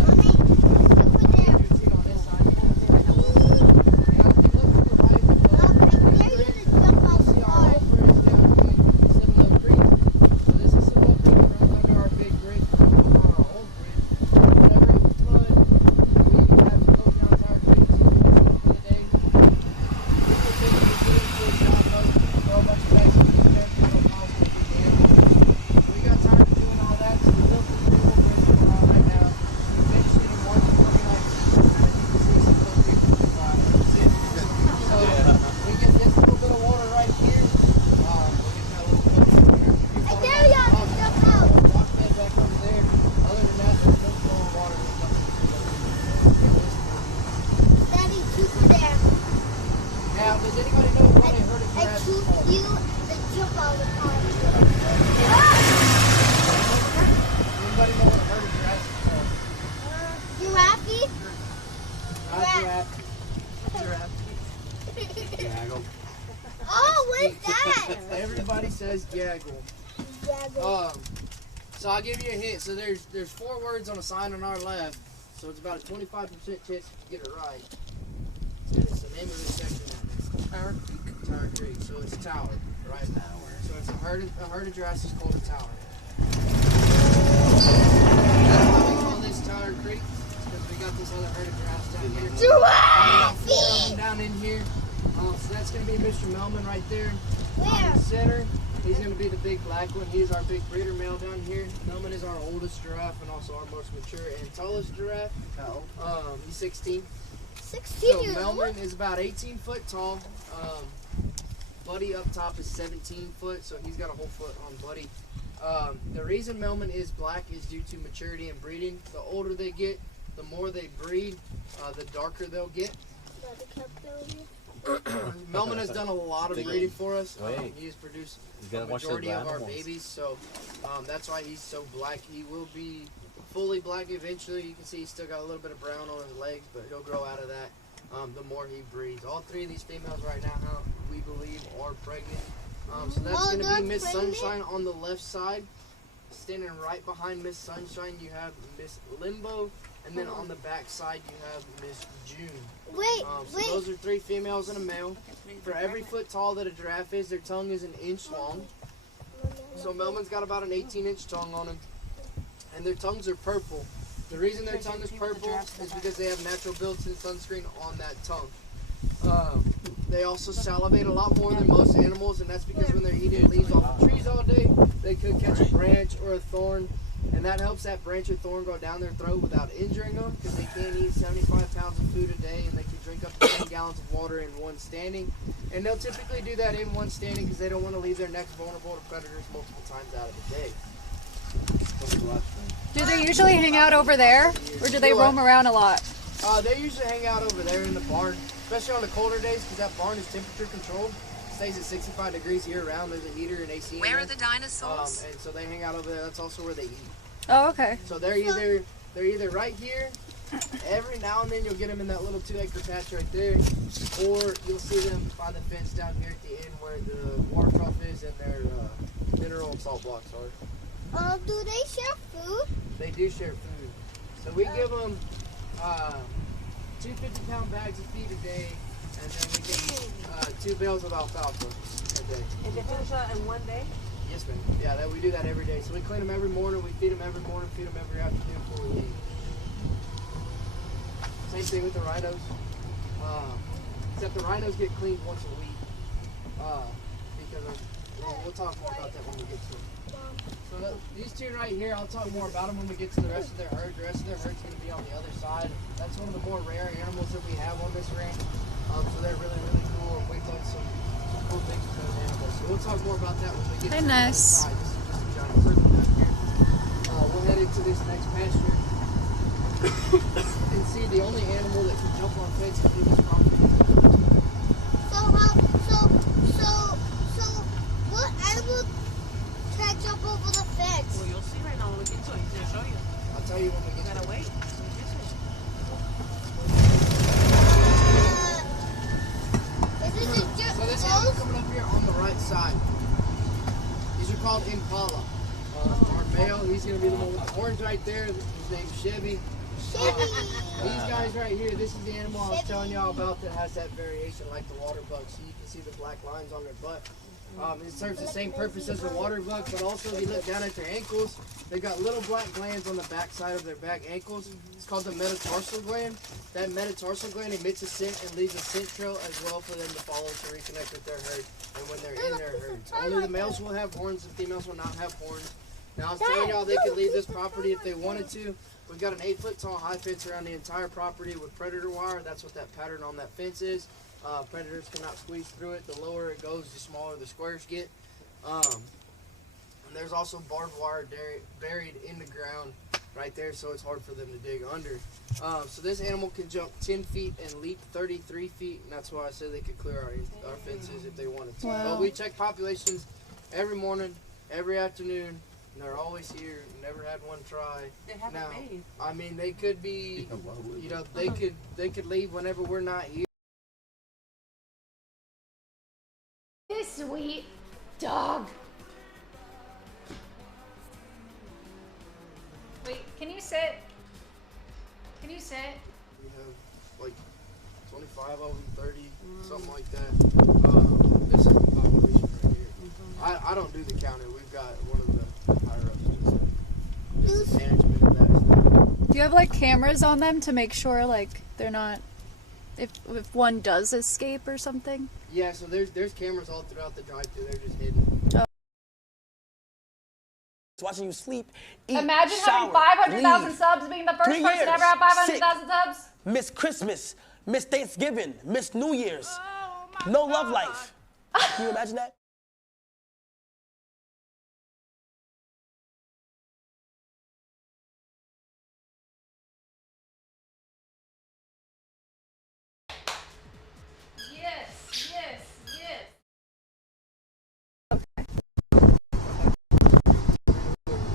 Mommy, super there. You can see it on this side. Yeah, if you look to the right, I dare you to jump on the see our car. old bridge down in Civil Creek. So this is Civil Creek that runs under our big bridge, on our old bridge. Whenever it would flood, we would have to close down Tower Creek for the day. We would take the machine to a job boat, throw a bunch of bags in there, throw a house with the dam. We got tired of doing all that, so we built this new old bridge that we're on right now. We finished it in 1/29. As you can see, Civil Creek is that's it. So we get this little bit of water right here. We get that little bit of water. I dare y'all to jump out. Rock bed back over there. Other than that, there's no flow of water. Daddy, super there. Now, does anybody know what a herd of I giraffes is choose called? you to jump on the car. Anybody know what a herd of giraffes is called? Giraffe? Not giraffe. Gaggle. Oh, what is that? Everybody says gaggle. Gaggle. So I'll give you a hint. So there's 4 words on a sign on our left. So it's about a 25% chance you get it right. And it's the name of this section. Tower Creek. Tower Creek. So it's tower, right? So it's a herd of giraffes is called a tower. That's why we call this Tower Creek. Because we got this other herd of giraffes down here. We got 4 of them down in here. So that's going to be Mr. Melman right there. On Where? the center, he's going to be the big black one. He's our big breeder male down here. Melman is our oldest giraffe and also our most mature and tallest giraffe. He's 16. 16 So years old? Melman is about 18 foot tall. Buddy up top is 17 foot, so he's got a whole foot on Buddy. The reason Melman is black is due to maturity and breeding. The older they get, the more they breed, the darker they'll get. Melman has done a lot of breeding for us. He has produced the majority of our babies, so that's why he's so black. He will be fully black eventually. You can see he's still got a little bit of brown on his legs, but he'll grow out of that the more he breeds. All 3 of these females right now, we believe, are pregnant. So that's going to be Miss Sunshine on the left side. Standing right behind Miss Sunshine, you have Miss Limbo. And then on the back side, you have Miss June. Wait, So those are 3 females and a male. For every foot tall that a giraffe is, their tongue is an inch long. So Melman's got about an 18-inch tongue on him. And their tongues are purple. The reason their tongue is purple is because they have natural built-in sunscreen on that tongue. They also salivate a lot more than most animals, and that's because when they're eating leaves off of trees all day, they could catch a branch or a thorn, and that helps that branch or thorn go down their throat without injuring them, because they can't eat 75 pounds of food a day, and they can drink up to 10 gallons of water in one standing. And they'll typically do that in one standing because they don't want to leave their necks vulnerable to predators multiple times out of the day. Do they usually hang out over there, or do they roam around a lot? They usually hang out over there in the barn, especially on the colder days, because that barn is temperature controlled. It stays at 65 degrees year round. There's a heater and AC. Where are the dinosaurs? And so they hang out over there. That's also where they eat. Oh, okay. So they're either right here. Every now and then you'll get them in that little 2-acre patch right there, or you'll see them by the fence down here at the end where the water trough is and their mineral and salt blocks are. Do they share food? They do share food. So we give them 2 50-pound bags of feed a day, and then we give them 2 bales of alfalfa a day. And they finish that in one day? Yes, ma'am. Yeah, we do that every day. So we clean them every morning, we feed them every morning, feed them every afternoon before we leave. Same thing with the rhinos. Except the rhinos get cleaned once a week. Because we'll talk more about that when we get to them. So these 2 right here, I'll talk more about them when we get to the rest of their herd. The rest of their herd's going to be on the other side. That's one of the more rare animals that we have on this ranch. So they're really, really cool. We've done some cool things with those animals. So we'll talk more about that when we get to the other side. This is just a giant circle down here. We'll head into this next pasture and see the only animal that can jump on fences in this property. So what animal can jump over the fence? Well, you'll see right now when we get to it. He's gonna show you. I'll tell you when we You get to gotta it. wait. So this animal coming up here on the right side. These are called impala. Our male, he's going to be the one with the horns right there. His name's Chevy. These guys right here, this is the animal I was telling y'all about that has that variation like the water buck. So you can see the black lines on their butt. It serves the same purpose as the water buck, but also if you look down at their ankles, they've got little black glands on the back side of their back ankles. It's called the metatarsal gland. That metatarsal gland emits a scent and leaves a scent trail as well for them to follow to reconnect with their herd and when they're in their herds. Only the males will have horns, the females will not have horns. Now I was telling y'all they could leave this property if they wanted to. We've got an 8-foot tall high fence around the entire property with predator wire. That's what that pattern on that fence is. Predators cannot squeeze through it. The lower it goes, the smaller the squares get. And there's also barbed wire buried in the ground right there, so it's hard for them to dig under. So this animal can jump 10 feet and leap 33 feet, and that's why I said they could clear our fences if they wanted to. Wow. But we check populations every morning, every afternoon. And they're always here. Never had one try. They haven't now, made. I mean, they could be, you know, they could leave whenever we're not here. Sweet dog. Wait, can you sit? Can you sit? We have like 25 of them, 30, something like that. This is the population right here. I don't do the counting. We've got one of the higher ups just management of that stuff. Do you have like cameras on them to make sure like they're not, if one does escape or something? Yeah, so there's cameras all throughout the drive-thru. They're just hidden. Watching you sleep, eat, Imagine shower, having 500,000 leave. subs, being the first 3 person years, to ever have 500,000 sick. subs. Miss Christmas, miss Thanksgiving, miss New Year's. No love life. Can you imagine that? Yes, yes, yes.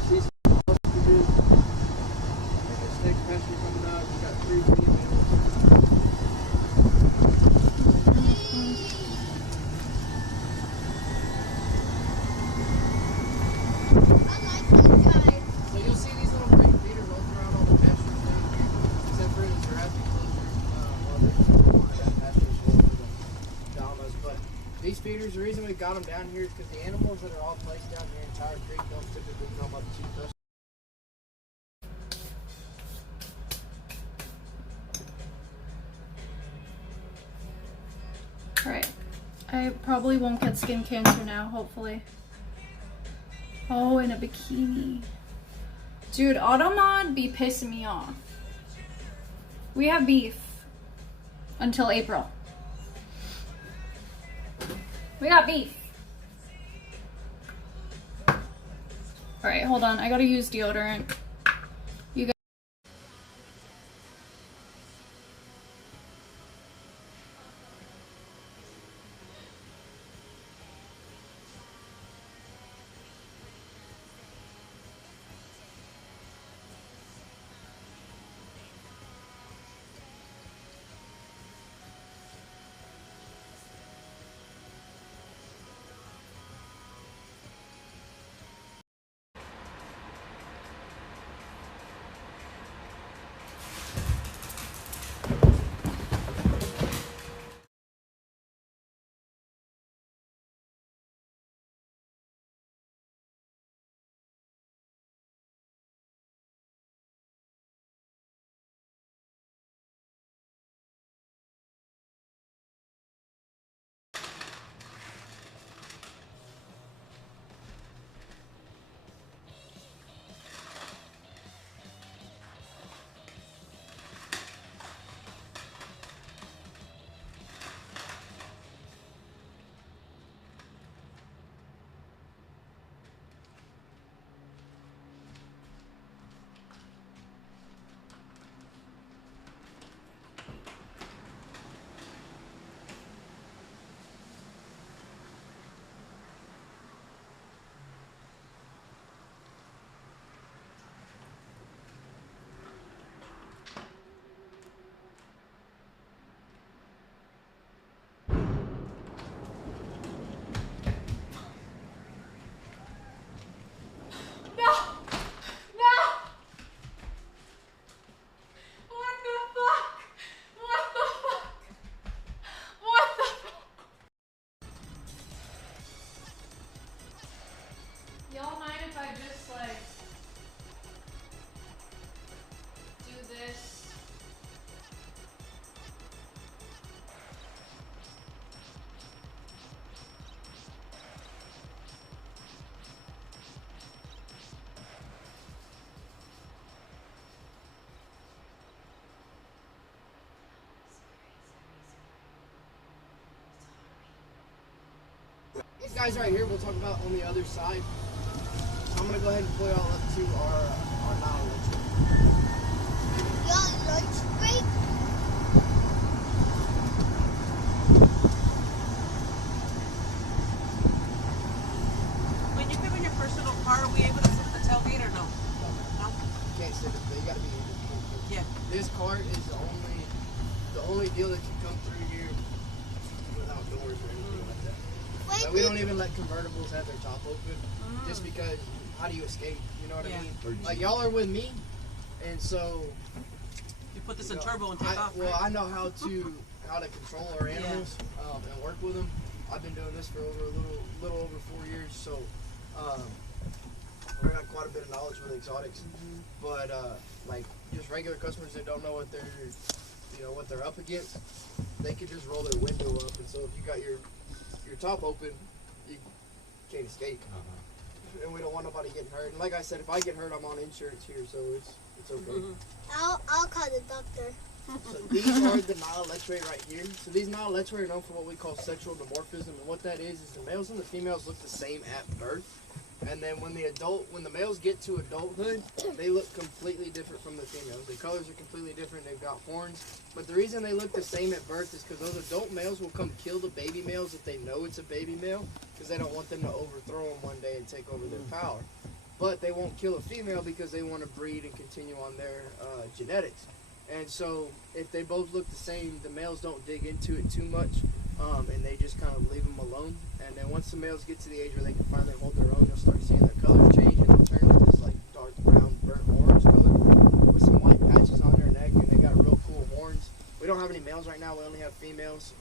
She's supposed to do this next pasture coming up. We got 3 females. So you'll see these little green feeders all throughout all the pastures down here, except for the giraffe enclosure. Well, there's one of that pasture as well for the llamas. But these feeders, the reason we got them down here is because the animals that are all placed down here in Tower Creek don't typically come up to us. Alright. I probably won't get skin cancer now, hopefully. Oh, in a bikini. Dude, Automod be pissing me off. We have beef until April. We got beef. Alright, hold on. I gotta use deodorant. You guys. Y'all mind if I just like do this? These guys right here, we'll talk about on the other side. I'm gonna go ahead and pull y'all up to our knowledge. Your lunch break? When you come in your personal car, are we able to sit the tailgate or no? No? Can't sit it, but you gotta be in. Yeah. This cart is the only deal that can come through here without doors or anything like that. Like, we don't even let convertibles have their top open, just because how do you escape? You know what I mean? Like, y'all are with me, and so You put this in turbo and take off. well, right? I know how to control our animals and work with them. I've been doing this for over a little over 4 years, so I got quite a bit of knowledge with exotics. But like just regular customers that don't know what they're up against, they could just roll their window up, and so if you got your top open, you can't escape. And we don't want nobody getting hurt. And like I said, if I get hurt, I'm on insurance here, so it's okay. I'll call the doctor. So these are the Nile Lettre right here. So these Nile Lettre are known for what we call sexual dimorphism, and what that is the males and the females look the same at birth. And then when the males get to adulthood, they look completely different from the females. The colors are completely different. They've got horns. But the reason they look the same at birth is because those adult males will come kill the baby males if they know it's a baby male, because they don't want them to overthrow them one day and take over their power. But they won't kill a female because they want to breed and continue on their genetics. And so if they both look the same, the males don't dig into it too much, and they just kind of leave them alone. And then once the males get to the age where they can finally hold their own, you'll start seeing their colors change, and they'll turn to this like dark brown, burnt orange color with some white patches on their neck, and they got real cool horns. We don't have any males right now, we only have females.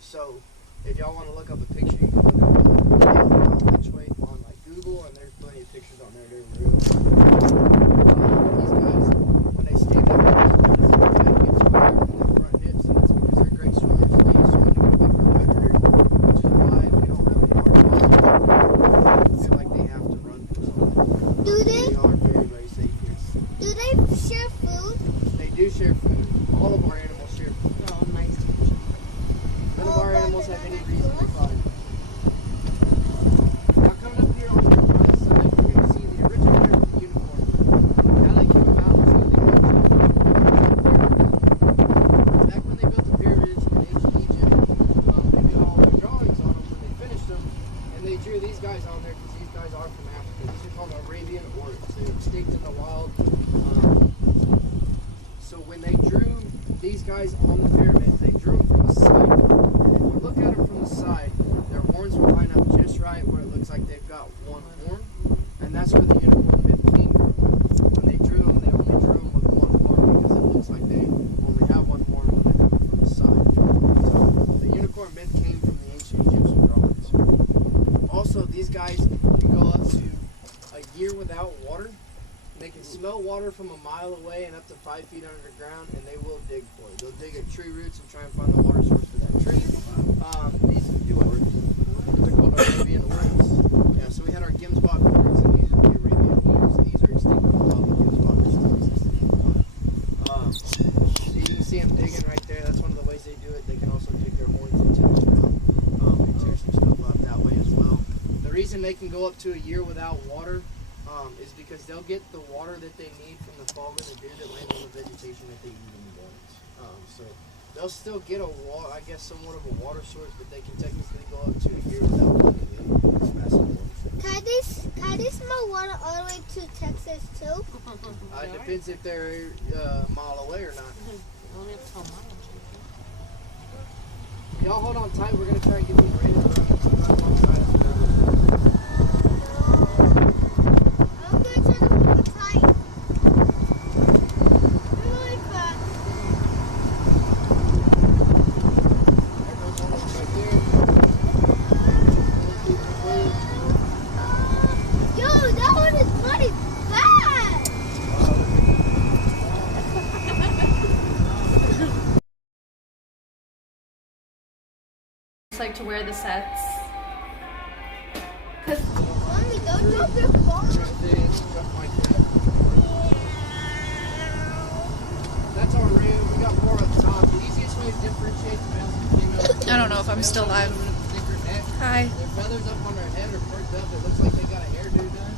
So if y'all want to look up a picture, you can look up Letchway on like Google, and there's plenty of pictures on there. They're real. These guys, when they stand up, their head gets square from their front hips, and that's because they're great swimmers. They swim to away from predators, which is why we don't have any hard. They feel like they have to run from something. Do they? They are very, very safe here. Do they share food? They do share food. All of our animals share food. Oh, nice. None of our animals have any reason to fight. Now coming up here on your right side, these guys on the pyramid, they drew them from the side. If you look at them from the side, their horns will line up just right where it looks like they've got one horn, and that's where the unicorn myth came from. When they drew them, they only drew them with one horn because it looks like they only have one horn when they're coming from the side. So the unicorn myth came from the ancient Egyptian drawings. Also, these guys can go up to a year without water. They can smell water from a mile away and up to 5 feet underground, and they will dig for it. They'll dig at tree roots and try and find the water source for that tree. These do what? They're called Arabian orioles. Yeah, so we had our Gimspot orioles, and these are the Arabian orioles. These are extinct as well, but Gimspot are still existing. So you can see them digging right there. That's one of the ways they do it. They can also dig their horns into the ground and tear some stuff up that way as well. The reason they can go up to a year without water is because they'll get the water that they need from the fog and the dew that land on the vegetation that they eat in the mornings. So they'll still get a water, I guess, somewhat of a water source, but they can technically go up to a year without water. It's massive water. Can they smell water all the way to Texas too? It depends if they're a mile away or not. Only up to a mile. Y'all hold on tight. We're gonna try and get these ready to run alongside of the I'm gonna try to hold it tight. Really fast. There goes one of them right there. Yo, that one is bloody fast. Just like to wear the sets. Mommy, don't drop your phone. That's our rear. We got more up top. The easiest way to differentiate the males and females. I don't know if I'm still live. Thicker neck. Hi. Their feathers up on their head are perked up. It looks like they got a hairdo done.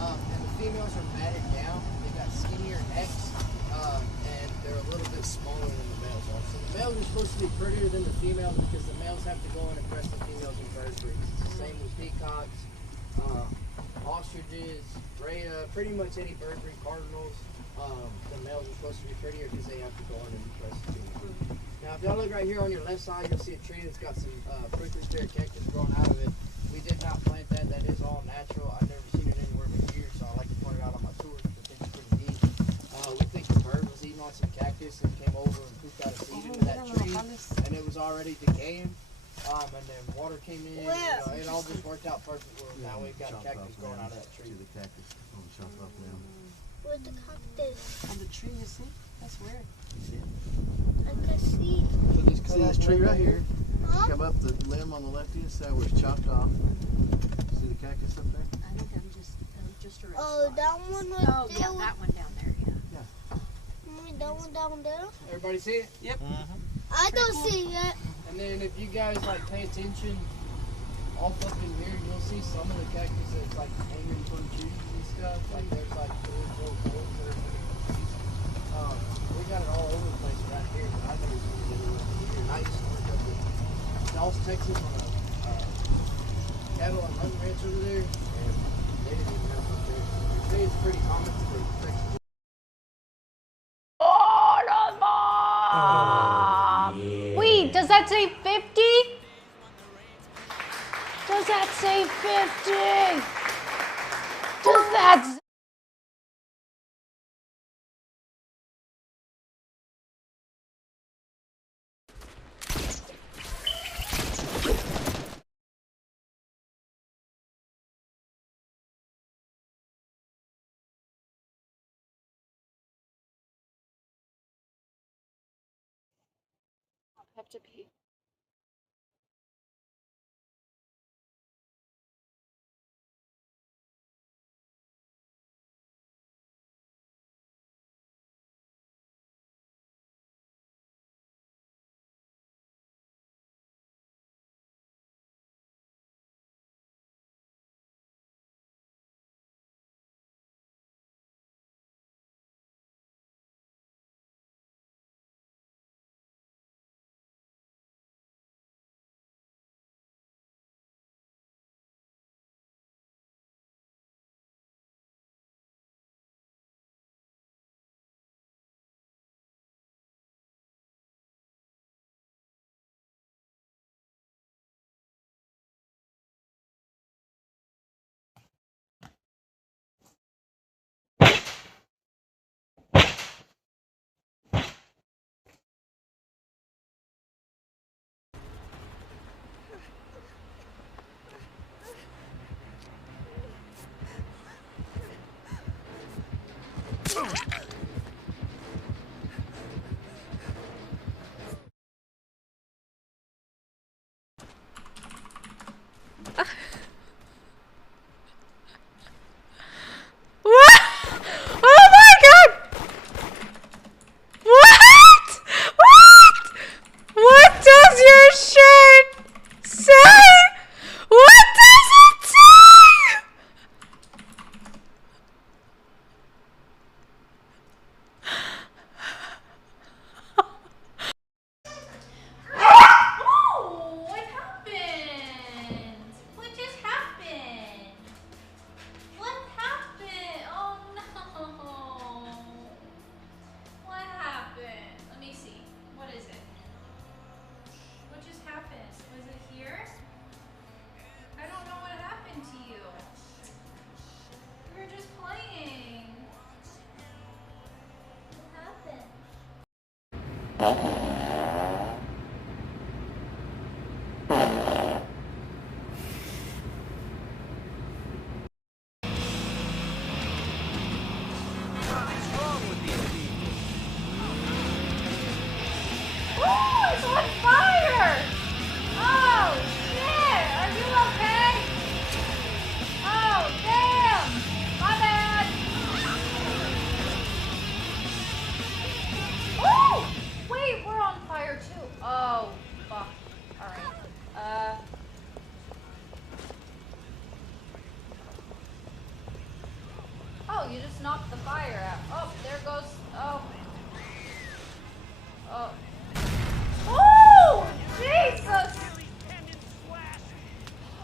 And the females are matted down. They got skinnier necks. And they're a little bit smaller than the males are. So the males are supposed to be prettier than the females because the males have to go and impress the females in bird breeds. Same with peacocks, ostriches, pretty much any bird breed, cardinals. The males are supposed to be prettier because they have to go in and impress the females. Now, if y'all look right here on your left side, you'll see a tree that's got some prickly pear cactus growing out of it. We did not plant that. That is all natural. I've never seen it anywhere but here, so I like to point it out on my tours. I think it's pretty neat. We think the bird was eating on some cactus and came over and pooped out a seed into that tree, and it was already decaying. And then water came in. It all just worked out perfect. Now we've got a cactus growing out of that tree. The cactus. Oh, chop off now. Where's the cactus? On the tree, you see? That's weird. I can see. So just cut See this off tree one right here? Huh? Come up the limb on the left-hand side where it's chopped off. See the cactus up there? I think I'm just a red Oh, spot. that one was Oh, there. yeah, that one down there, yeah. Mommy, that one down there. Everybody see it? I don't see it. And then if you guys like pay attention, off up in here, you'll see some of the cactus that's like hanging from trees and stuff. Like there's like little holes that are hanging from trees. We got it all over the place around here, but I've never seen it anywhere here. And I used to work up in Dallas, Texas on a cattle and hunting ranch over there, and they didn't even have up there. They say it's pretty common for Texas. Wait, does that say 50? Does that say 50? Does that have to pee? What? Oh my god! What? What? What does your shirt say? What does it say? Oh, what happened? What just happened? What happened? Oh no. What happened? Let me see. What is it? What just happened? Was it here? I don't know what happened to you. We were just playing. What happened? Oh, it's on fire! Oh, shit! Are you okay? Oh, damn! My bad! Oh! Wait, we're on fire too. Oh, fuck. Alright. Oh, you just knocked the fire out. Oh, there goes. Oh. Oh. Oh! Jesus!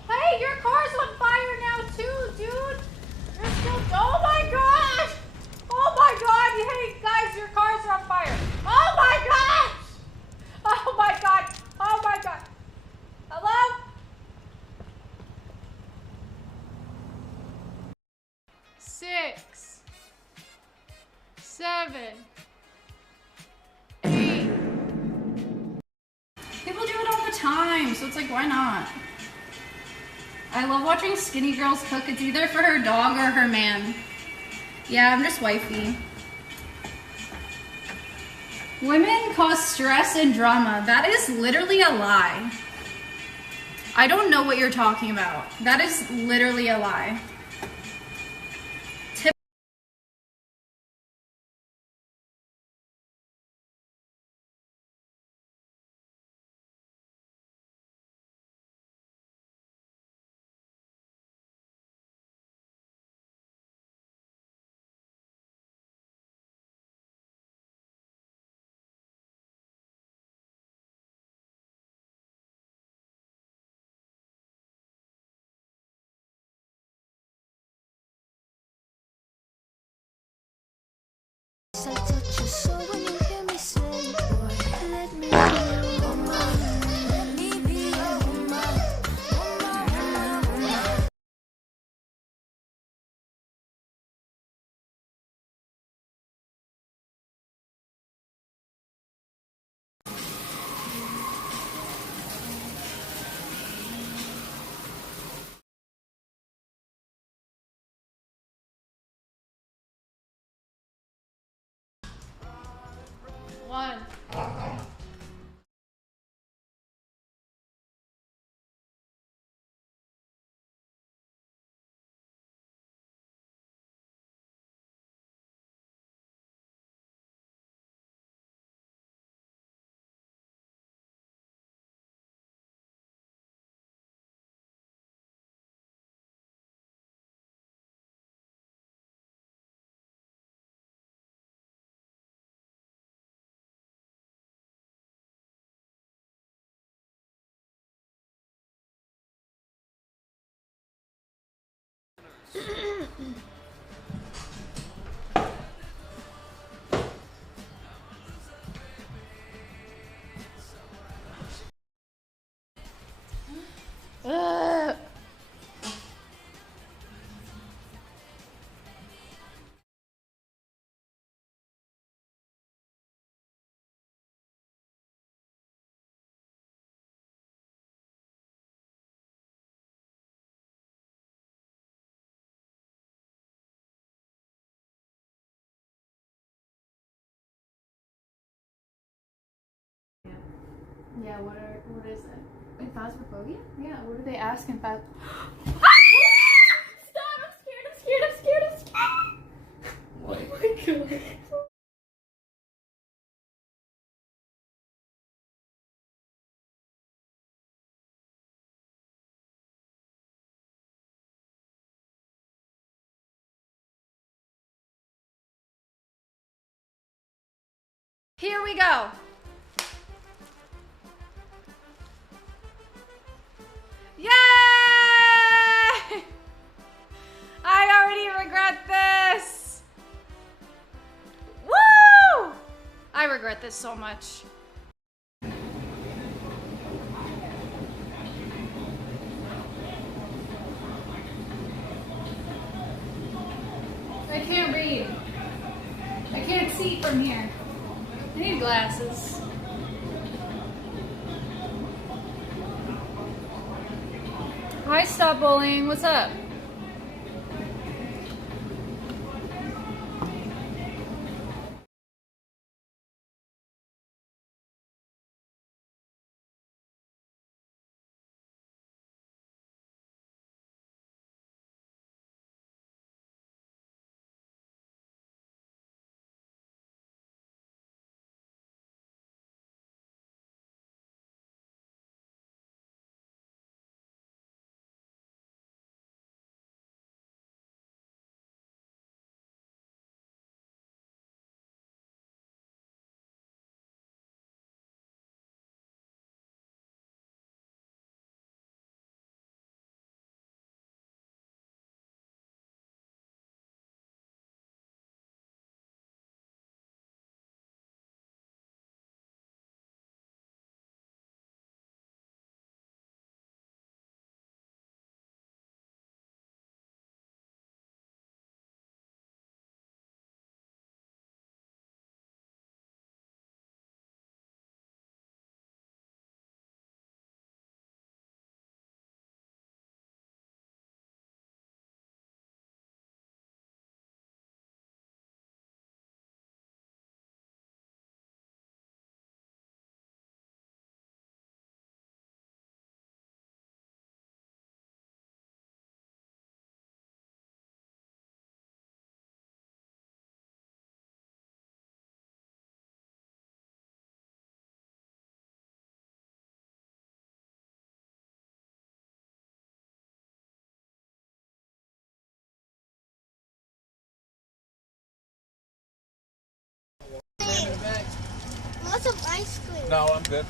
Hey, your car's on fire now too, dude! You're still. Oh my god! Oh my god! Hey, guys, your cars are on fire! Oh my gosh! Oh my god! Oh my god! Hello? 6, 7, 8. People do it all the time, so it's like, why not? I love watching skinny girls cook. It's either for her dog or her man. Yeah, I'm just wifey. Women cause stress and drama. That is literally a lie. I don't know what you're talking about. That is literally a lie. I touch your soul when you hear me say, boy, let me be your woman. Let me be your woman. One. Yeah, what is it? In phasmophobia? Yeah, what do they ask in phas... Stop! I'm scared. What? Oh my god. Here we go. Yay! I already regret this. Woo! I regret this so much. I can't read. I can't see from here. I need glasses. Hi, Stop Bullying. What's up? Want some ice cream? No, I'm good.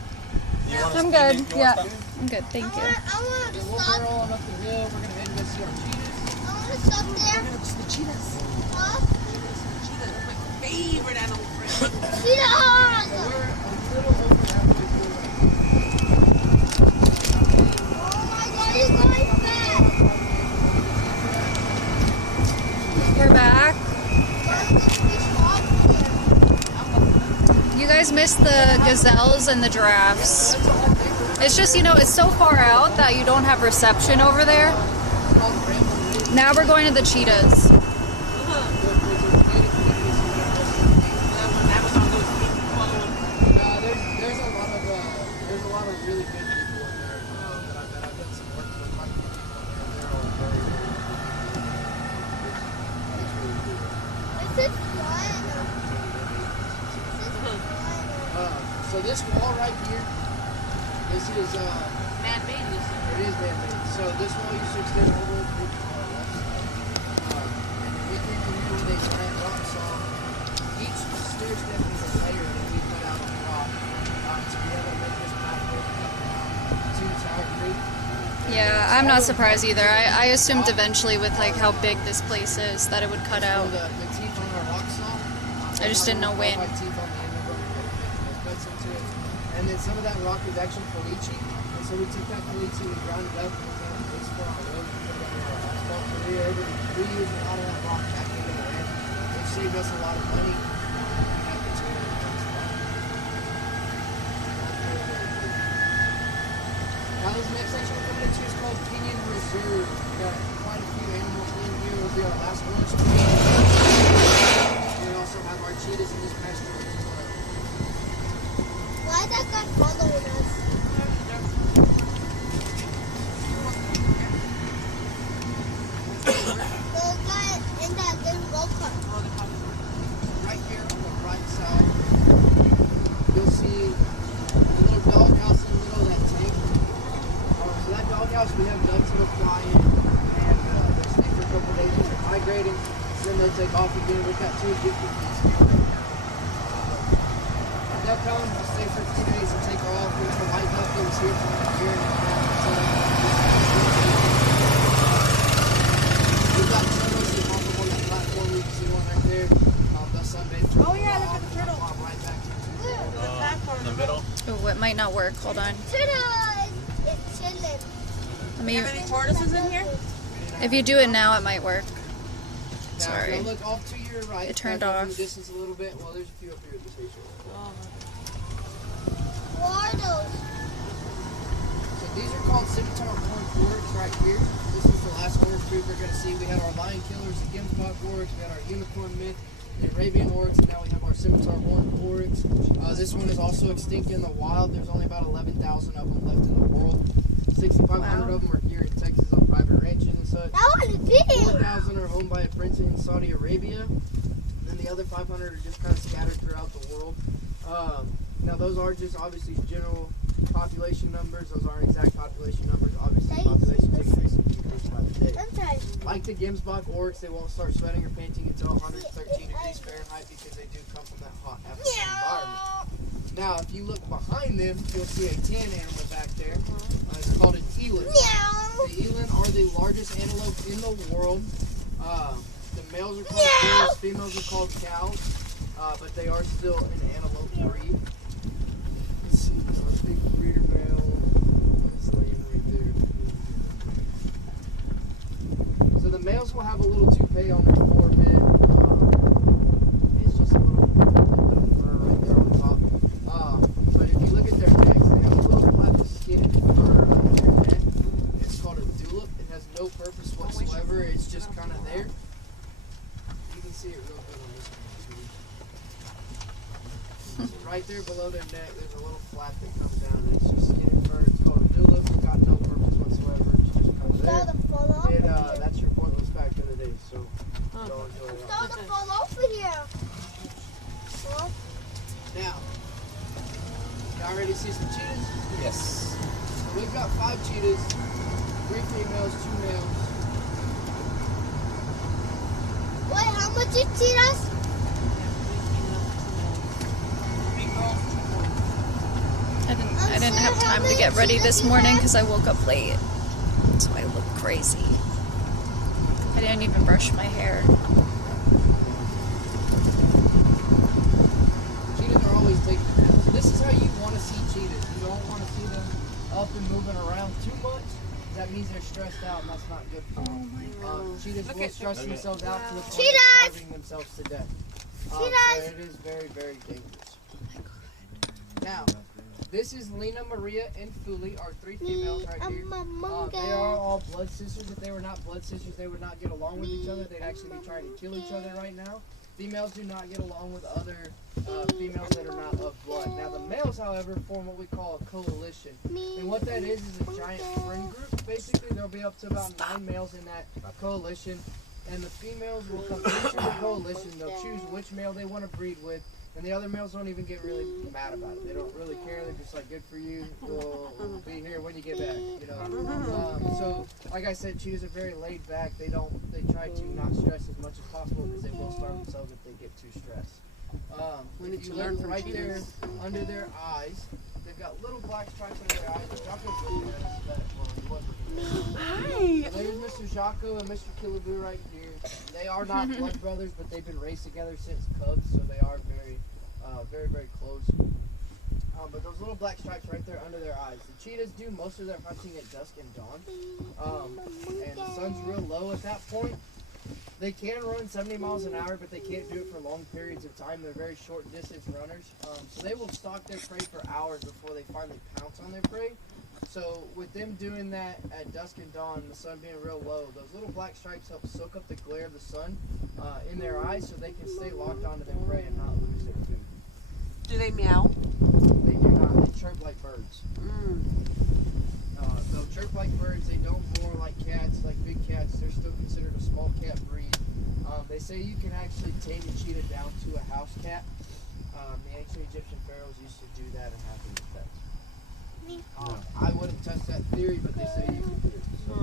You want I'm good. Yeah, I'm good. Thank you. I want to We'll stop. go on up the hill. We're gonna head and go see our cheetahs. I want to stop there. The cheetahs. Huh? Cheetahs are my favorite animal friend. Cheetah! We're a little over halfway through right Oh my god, he's going fast. We're back. You guys missed the gazelles and the giraffes. It's just, you know, it's so far out that you don't have reception over there. Now we're going to the cheetahs. There's a lot of really good people in there that I've done some work with. My people in there, they're all very, it's really cool. This is flying. So this wall right here, this is Man-made. it is man-made. So this wall used to extend all the way to the left side. And we came in here with a giant rock saw. Each stair step is a layer that we cut out on the rock to be able to make this pathway to Tower Creek. Yeah, I'm not surprised either. I assumed eventually with like how big this place is that it would cut out. The teeth on our rock saw. I just didn't know when. Teeth on the end of it, and cuts into it. And then some of that rock is actually caliche. And so we took that caliche, we ground it up, and we made a base for our road, and put it under our asphalt. So we were able to reuse a lot of that rock back into the land. It saved us a lot of money. We had material and stuff. Now this next section we're coming into is called Canyon Reserve. We got quite a few animals in here. It'll be our last one. We also have our cheetahs in this pasture as well. Why is that guy following us? then they'll take off again. We've got 2 gifted bees here right now. They'll come, stay for a few days and take off. We have a white buffaloes here for like a year and a half. We've got turtles that pop up on that platform. You can see one right there. They'll sunbathe for a Oh, little yeah, look while, at the and they'll turtle. pop right back into the Look. water. The platform In the middle. Oh, it might not work. Hold on. It's chilling. Let me. You have any tortoises in here? If you do it now, it might work. Now, Sorry. if you look off to your right, It turned back up in off. the distance a little bit. Well, there's a few up here at the station. What are those? So these are called scimitar horned oryx right here. This is the last oryx group we're going to see. We had our lion killers, the gemsbok oryx, we had our unicorn myth, the Arabian oryx, and now we have our scimitar horned oryx. This one is also extinct in the wild. There's only about 11,000 of them left in the world. 6,500 of them are here in Texas on private ranches and such. That one is big. 4,000 are owned by a prince in Saudi Arabia. And then the other 500 are just kind of scattered throughout the world. Now those are just obviously general population numbers. Those aren't exact population numbers. Obviously population increases by the day. Sometimes. Like the gemsbok oryx, they won't start sweating or panting until 113 degrees Fahrenheit because they do come from that hot African environment. Now, if you look behind them, you'll see a tan animal back there. It's called an eland. The eland are the largest antelope in the world. The males are called bulls, females are called cows, but they are still an antelope breed. Let's see, a big breeder male. It's laying right there. So the males will have a little toupee on their forehead. It's just a little bit of fur right there on top. But if you look at their necks, they have a little flap of skin and fur under their neck. It's called a dewlap. It has no purpose whatsoever. It's just kind of there. You can see it real good on this one. So right there below their neck, there's a little flap that comes down, and it's just skin and fur. It's called a dewlap. It's got no purpose whatsoever. It's just kind of there. And that's your pointless fact of the day. So don't enjoy it. Start to fall over here. Huh? Now, y'all ready to see some cheetahs? Yes. So we've got 5 cheetahs, 3 females, 2 males. Wait, how much is cheetahs? I didn't have time to get ready this morning because I woke up late, so I look crazy. I didn't even brush my hair. Cheetahs are always taking naps. So this is how you want to see cheetahs. You don't want to see them up and moving around too much. That means they're stressed out, and that's not good for them. Cheetahs will stress themselves out to the point of starving themselves to death. So it is very, very dangerous. Now, this is Lena, Maria, and Fuli, our 3 females right here. They are all blood sisters. If they were not blood sisters, they would not get along with each other. They'd actually be trying to kill each other right now. Females do not get along with other females that are not of blood. Now, the males, however, form what we call a coalition. And what that is a giant friend group. Basically, there'll be up to about 9 males in that coalition. And the females will come into the coalition. They'll choose which male they want to breed with. And the other males don't even get really mad about it. They don't really care. They're just like, good for you. We'll be here when you get back. You know. So, like I said, cheetahs are very laid back. They try to not stress as much as possible because they will starve themselves if they get too stressed. If you look right there under their eyes, they've got little black stripes under their eyes. Jocko's looking at us. He wasn't looking at us. So there's Mr. Jocko and Mr. Killaboo right here. They are not blood brothers, but they've been raised together since cubs, so they are very, very close. But those little black stripes right there under their eyes. The cheetahs do most of their hunting at dusk and dawn. And the sun's real low at that point. They can run 70 miles an hour, but they can't do it for long periods of time. They're very short distance runners. So they will stalk their prey for hours before they finally pounce on their prey. So with them doing that at dusk and dawn, the sun being real low, those little black stripes help soak up the glare of the sun in their eyes so they can stay locked onto their prey and not lose their food. Do they meow? They do not. They chirp like birds. They'll chirp like birds. They don't roar like cats, like big cats. They're still considered a small cat breed. They say you can actually tame a cheetah down to a house cat. The ancient Egyptian pharaohs used to do that and have them as pets. I wouldn't test that theory, but they say you can do it. So.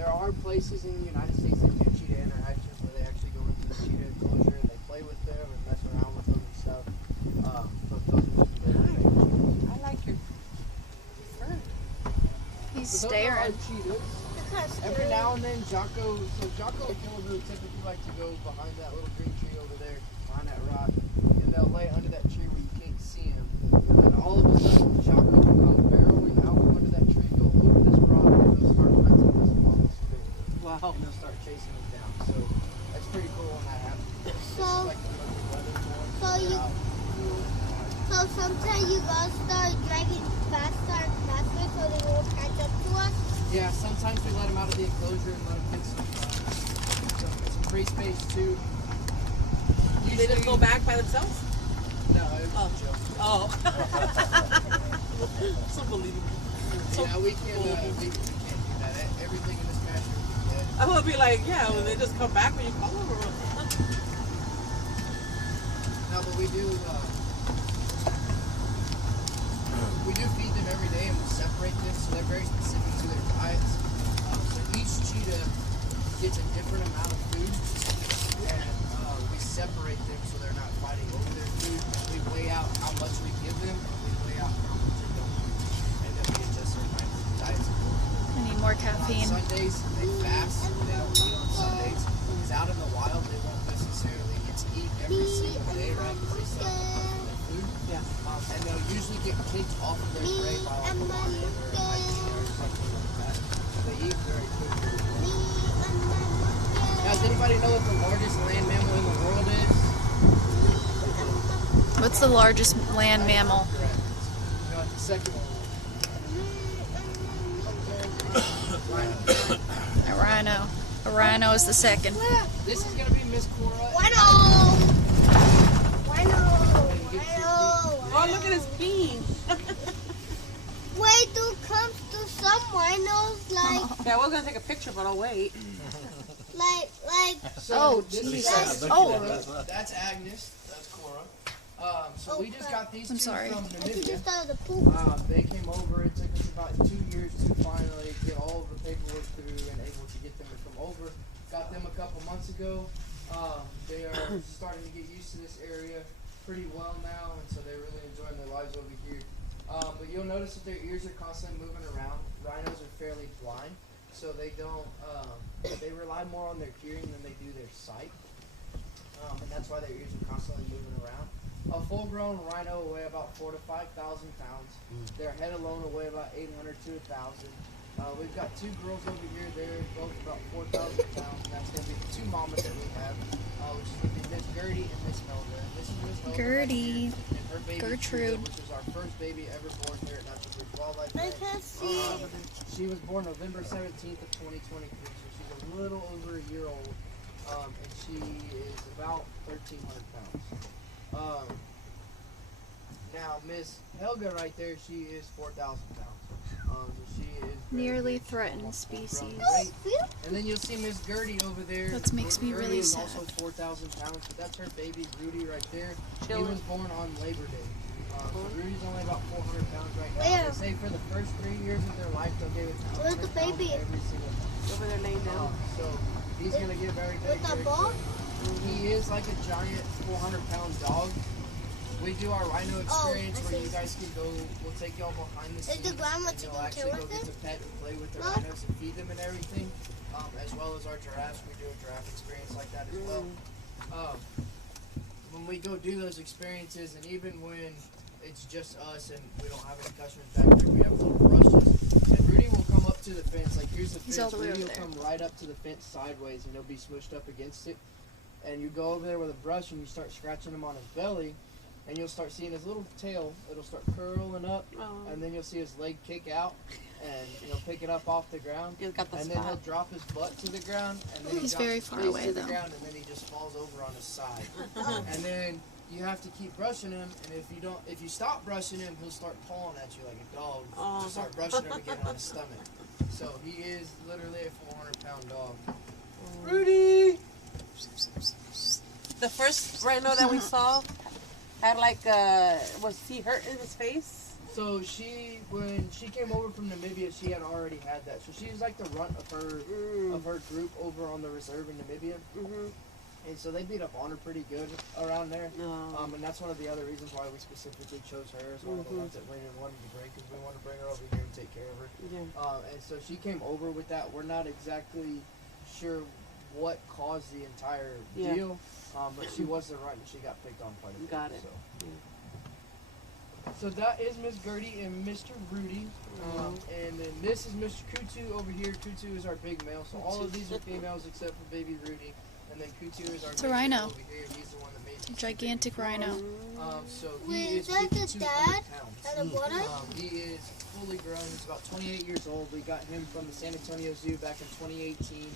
there are places in the United States that do cheetah interactions where they actually go into the cheetah enclosure and they play with them and mess around with them and stuff. But those are just very famous. I like your fur. He's So those are our staring. cheetahs. Every now and then, Jocko and Killaboo typically like to go behind that little green tree over there, behind that rock, and they'll lay under that tree where you can't see him. And then all of a sudden, Jocko will come barreling out from under that tree, go over this rock, and they'll start hunting this fox too. Wow. And they'll start chasing him down. So that's pretty cool when that happens. This is So, like the perfect weather for them. so you- They're out. so sometimes you gotta start dragging faster and faster so they won't catch up to us. Yeah, sometimes we let them out of the enclosure and let them get some free space too. They just go back by themselves? No, it was a joke. Oh. It's unbelievable. Yeah, we can't do that. Everything in this pasture is dead. I'm gonna be like, yeah, well, they just come back when you call them. Or No, but we do feed them every day and we separate them so they're very specific to their diets. So each cheetah gets a different amount of food and we separate them so they're not fighting over their food. And we weigh out how much we give them and we weigh out how much they don't eat. And then we adjust their diets accordingly. I need more On caffeine. Sundays, they fast. They don't eat on Sundays. Because out in the wild, they won't necessarily get to eat every single day, right? Because they still have to hunt for their food. Yeah. And they'll usually get kicked off of their prey by like a lion or a hyena or something like that. So they eat very quickly. Now, does anybody know what the largest land mammal in the world is? What's the largest land mammal? Correct. No, the second one. A rhino. A rhino is the second. This is gonna be Miss Cora. Wino! Oh, look at his peen. Wait, there comes to some winos Yeah, I was gonna take a picture, but I'll wait. like. Oh, this is Jesus. Cora. Oh. That's Agnes. That's Cora. So we just got these I'm two sorry. from I think Namibia. it's out of the poop. They came over. It took us about 2 years to finally get all of the paperwork through and able to get them to come over. Got them a couple months ago. They are starting to get used to this area pretty well now, and so they're really enjoying their lives over here. But you'll notice that their ears are constantly moving around. Rhinos are fairly blind, so they don't. They rely more on their hearing than they do their sight, and that's why their ears are constantly moving around. A full-grown rhino will weigh about 4,000 to 5,000 pounds. Their head alone will weigh about 800 to 1,000. We've got two girls over here. They're both about 4,000 pounds, and that's going to be the two mamas that we have, which is going to be Miss Gertie and Miss Helga. And this is Miss Helga Gertie. right here, and her baby Gertrude. Cheetah, which is our first baby ever born here at Natural Bridge Wildlife I Ranch. can't see. She was born November 17th of 2023, so she's a little over a year old, and she is about 1,300 pounds. Now, Miss Helga right there, she is 4,000 pounds. She is very Nearly big, threatened full-grown species. weight. And then you'll see Miss Gertie over there. That makes me Gertie really is sad. also 4,000 pounds, but that's her baby Rudy right there. He Chilling. was born on Labor Day. So Rudy's only about 400 pounds right now. Where? They say for the first 3 years of their life they'll get Where's the 100 pounds baby? every single time. Over there laying down. So he's gonna get very big. With the very ball? quick. He is like a giant 400-pound dog. We do our rhino experience I where see. you guys can go. We'll take y'all behind the scenes. the grandma and you'll taking actually care go of get it? to pet and play with the No? rhinos and feed them and everything. As well as our giraffes, we do a giraffe experience like that as well. When we go do those experiences, and even when it's just us and we don't have any customers back there, we have little brushes. And Rudy will come up to the fence. Like here's the He's fence. all the way Rudy over will there. come right up to the fence sideways, and he'll be smushed up against it. And you go over there with a brush and you start scratching him on his belly, and you'll start seeing his little tail. It'll start curling up, Oh. and then you'll see his leg kick out, and he'll pick it up off the ground. He's got the And then he'll spot. drop his butt to the ground, and then He's he drops very his far face away, to the though. ground, and then he just falls over on his side. And then you have to keep brushing him, and if you stop brushing him, he'll start pawing at you like a dog. Oh. You start brushing him again on his stomach. So he is literally a 400-pound dog. Rudy. The first rhino that we saw had like was he hurt in his face? So when she came over from Namibia, she had already had that. So she was like the runt of her group over on the reserve in Namibia. And so they beat up on her pretty good around there. And that's one of the other reasons why we specifically chose her as one of the ones that we didn't want to bring, because we want to bring her over here and take care of her. And so she came over with that. We're not exactly sure what caused the entire deal, but she was the runt and she got picked on quite a bit. Got it. So that is Miss Gertie and Mr. Rudy. And then this is Mr. Kutu over here. Kutu is our big male. So all of these are females except for baby Rudy. And then Kutu is our It's a rhino. over here. He's the one that made A gigantic rhino. So Wait, he is is that the 52 dad? pounds. And the brother? He is fully grown. He's about 28 years old. We got him from the San Antonio Zoo back in 2018.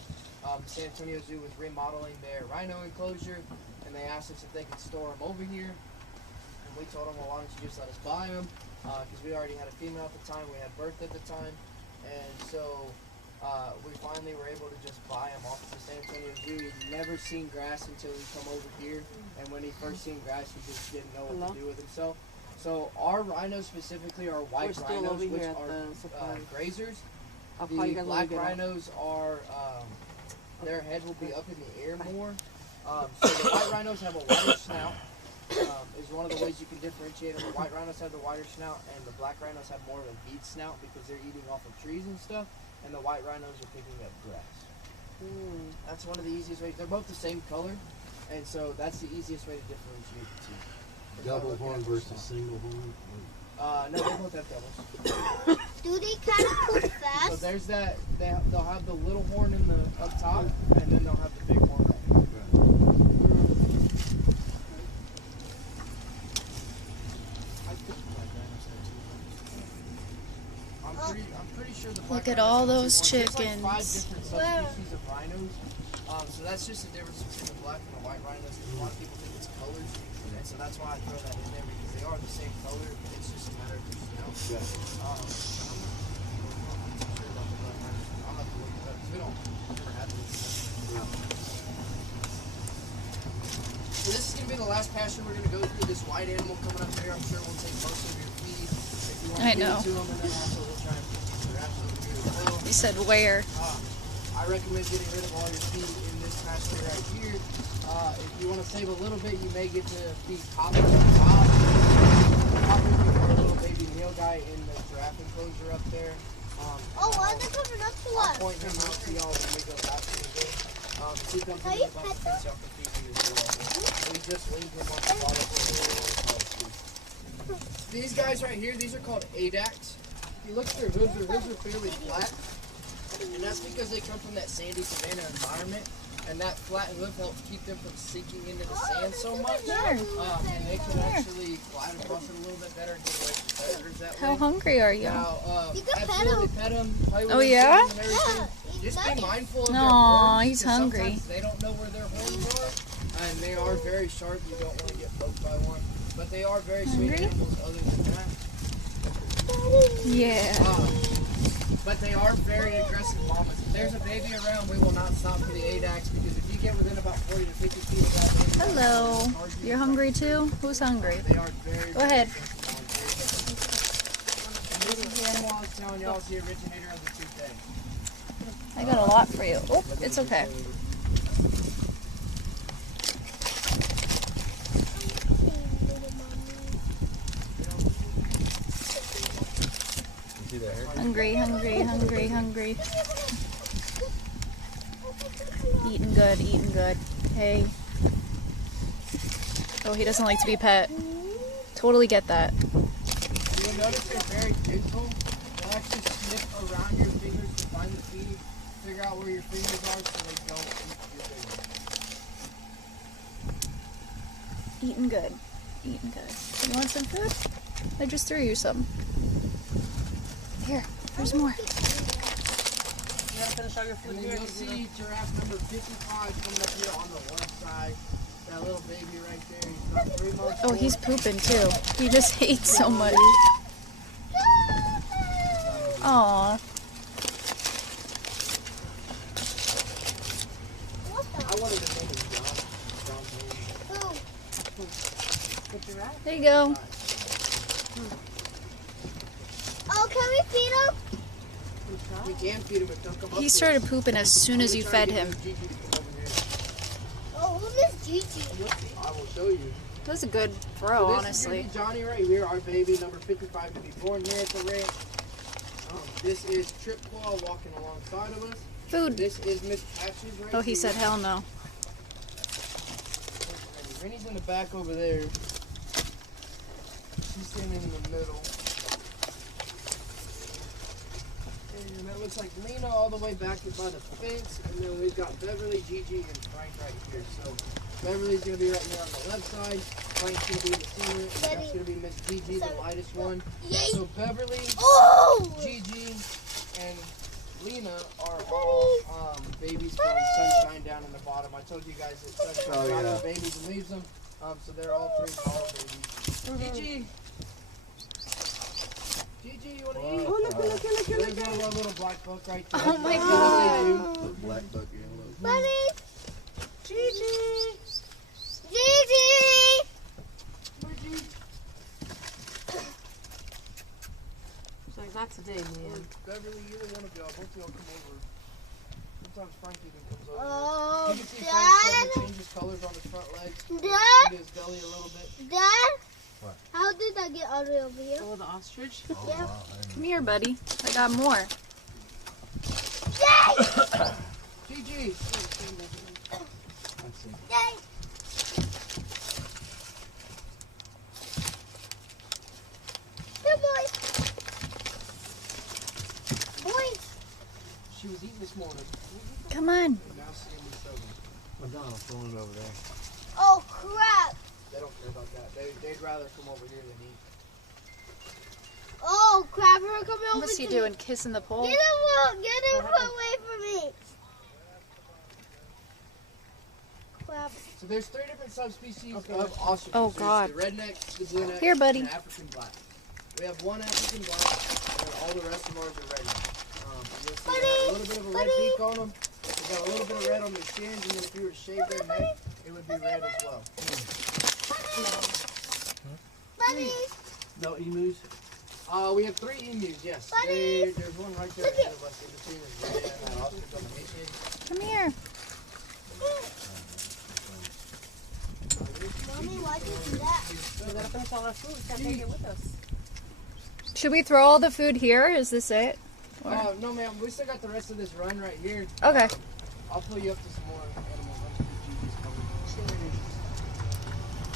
San Antonio Zoo was remodeling their rhino enclosure, and they asked us if they could store him over here. And we told them, well, why don't you just let us buy him? Because we already had a female at the time. We had birth at the time. And so we finally were able to just buy him off the San Antonio Zoo. He'd never seen grass until he come over here. And when he first seen grass, he just didn't know what to do with himself. So our rhinos specifically are white rhinos, which are grazers. The black rhinos are, their head will be up in the air more. So the white rhinos have a wider snout. Is one of the ways you can differentiate them. The white rhinos have the wider snout, and the black rhinos have more of a bead snout because they're eating off of trees and stuff. And the white rhinos are picking up grass. That's one of the easiest ways. They're both the same color, and so that's the easiest way to differentiate the two. Double horn versus single horn. No, they both have doubles. Do they kind of cook fast? So there's that. They'll have the little horn in the up top, and then they'll have the big horn right here. I'm pretty sure the black Look at rhinos all have two those horns. There's like 5 chickens. different subspecies of rhinos. So that's just the difference between the black and the white rhinos. Because a lot of people think it's colors, and so that's why I throw that in there, because they are the same color. It's just a matter of the snout. I'm not sure about the black rhinos. I'll have to look it up because we don't ever have these. So this is gonna be the last pasture we're gonna go through. This white animal coming up here, I'm sure will take most of your feed. If you want to I feed know. it to them, and then also we'll try and feed you giraffes over here as well. You said where? I recommend getting rid of all your feed in this pasture right here. If you want to save a little bit, you may get to feed Copper on top. Copper is our little baby meal guy in the giraffe enclosure up there. Why are they coming up to I'll us? point him out to y'all when we go back to the bit. If he comes in the bus, he thinks y'all can feed him as well. We just leave him on the bottom for a little while. These guys right here, these are called ADACs. If you look at their hooves are fairly flat. And that's because they come from that sandy savanna environment, and that flat hoof helps keep them from sinking into the sand so much. And they can actually glide across it a little bit better and get away from predators that How way. hungry are you? You Now, can pet absolutely him. pet them, play with Oh, them, yeah? feed them and everything. He's Just be nice. mindful of their Aw, horns, he's 'cause hungry. sometimes they don't know where their horns are, and they are very sharp. You don't want to get poked by one. But they are very sweet Hungry? animals other than that. Yeah. But they are very aggressive mamas. If there's a baby around, we will not stop for the ADACs, because if you get within about 40 to 50 feet of that baby, Hello. You're hungry too? Who's hungry? they are very, Go ahead. And this is the animal I was telling y'all is the originator of the toupee. I got a lot for you. Oh, it's okay. See that hair? Hungry, hungry, hungry, hungry. Eating good, eating good. Hey. Oh, he doesn't like to be pet. Totally get that. You'll notice they're very gentle. They'll actually sniff around your fingers to find the feed, figure out where your fingers are so they don't eat your fingers. Eating good. Eating good. You want some food? I just threw you some. Here, there's more. You gotta finish all your food And here. then you'll see giraffe number 55 coming up here on the left side. That little baby right there. He's about 3 months Oh, old. he's pooping too. He just ate so much. Aw. I wanted to name him John. There you go. Oh, can we feed him? We can feed him if they'll come up He here. started pooping as soon as you fed him. Gigi to come over here. Oh, who is Gigi? I will show you. That was a good throw, So this honestly. is gonna be Johnny right here, our baby, number 55 to be born here at the ranch. This is Trip Claw walking alongside of us. Food. This is Miss Patches right Oh, he here. said hell no. Rennie's in the back over there. She's standing in the middle. And that looks like Lena all the way back by the fence. And then we've got Beverly, Gigi, and Frank right here. So Beverly's going to be right here on the left side. Frank's going to be in the center. And that's going to be Miss Gigi, the lightest one. So Beverly, Gigi, and Lena are all babies from Sunshine down in the bottom. I told you guys that Sunshine got the babies and leaves them. So they're all 3 tall babies. Gigi! Gigi, you want to eat? Oh, look. There's one of our little black buck right there. Oh my That's God. what they do. Black buck yellow. Buddy! Gigi. Gigi! She's like, not today, man. Beverly, either one of y'all, both of y'all come over. Sometimes Frank even comes over. Oh, You can see Frank Dad? starting to change his colors on his front legs. Dad? His belly a little bit. Dad? What? How did I get all the way over here? Oh, the ostrich? Oh, Yeah. wow. I didn't Come here, buddy. I got more. Yay! Gigi! I see. Yay! Good boy. Boy. She was eating this morning. Come on. And now Sandy's serving. Madonna throwing it over there. Oh, crap. They don't care about that. They'd rather come over here than eat. Oh, crap. We're coming over What's he to doing? Kissing the pole? Me. Get him away from me. Crap. So there's 3 different subspecies of ostriches. Oh, There's God. the redneck, the blue neck, Here, buddy. and the African black. We have 1 African black, and all the rest of ours are redneck. You'll see they have a little bit of a red beak on them. They've got a little bit of red on their skins, and then if you were to shave their neck, it would be red as well. Buddy. No emus? We have 3 emus, yes. Buddy. There's one right there ahead of us in between the red and that ostrich on the mission. Come here. Mommy, why did you do that? We gotta finish all our food. We can't take it with us. Should we throw all the food here? Is this it? No, ma'am. We still got the rest of this run right here. Okay. I'll pull you up to some more animals.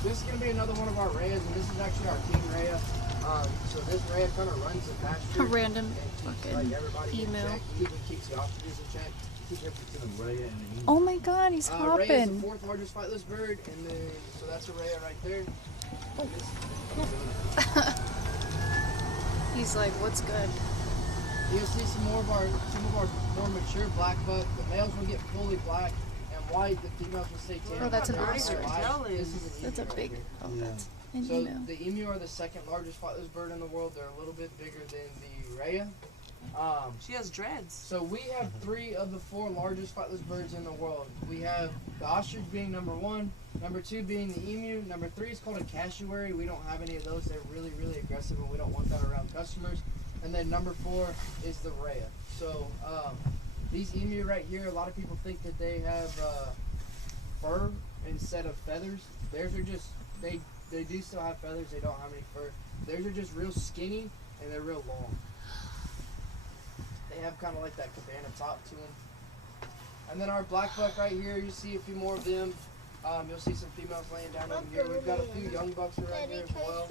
This is going to be another one of our rayas, and this is actually our king raya. So this raya kind of runs the pasture. A random and keeps, fucking like, everybody in email. check. He even keeps the ostriches in check. Keep everything a Raya and an emu. Oh my God, he's Raya is the hopping. 4th largest flightless bird, and then so that's a raya right there. He's like, what's good? You'll see some of our more mature black buck. The males will get fully black and white. The females will stay tan. Oh, that's an They're ostrich. alive. This is an That's a emu right big. here. Oh, Yeah. that's an So emu. the emu are the 2nd largest flightless bird in the world. They're a little bit bigger than the raya. She has dreads. So we have 3 of the 4 largest flightless birds in the world. We have the ostrich being number 1, number 2 being the emu, number 3 is called a cassowary. We don't have any of those. They're really, really aggressive, and we don't want that around customers. And then number 4 is the raya. So these emu right here, a lot of people think that they have fur instead of feathers. Theirs are just, they do still have feathers. They don't have any fur. Theirs are just real skinny, and they're real long. They have kind of like that cabana top to them. And then our black buck right here, you see a few more of them. You'll see some females laying down over here. We've got a few young bucks right here as well.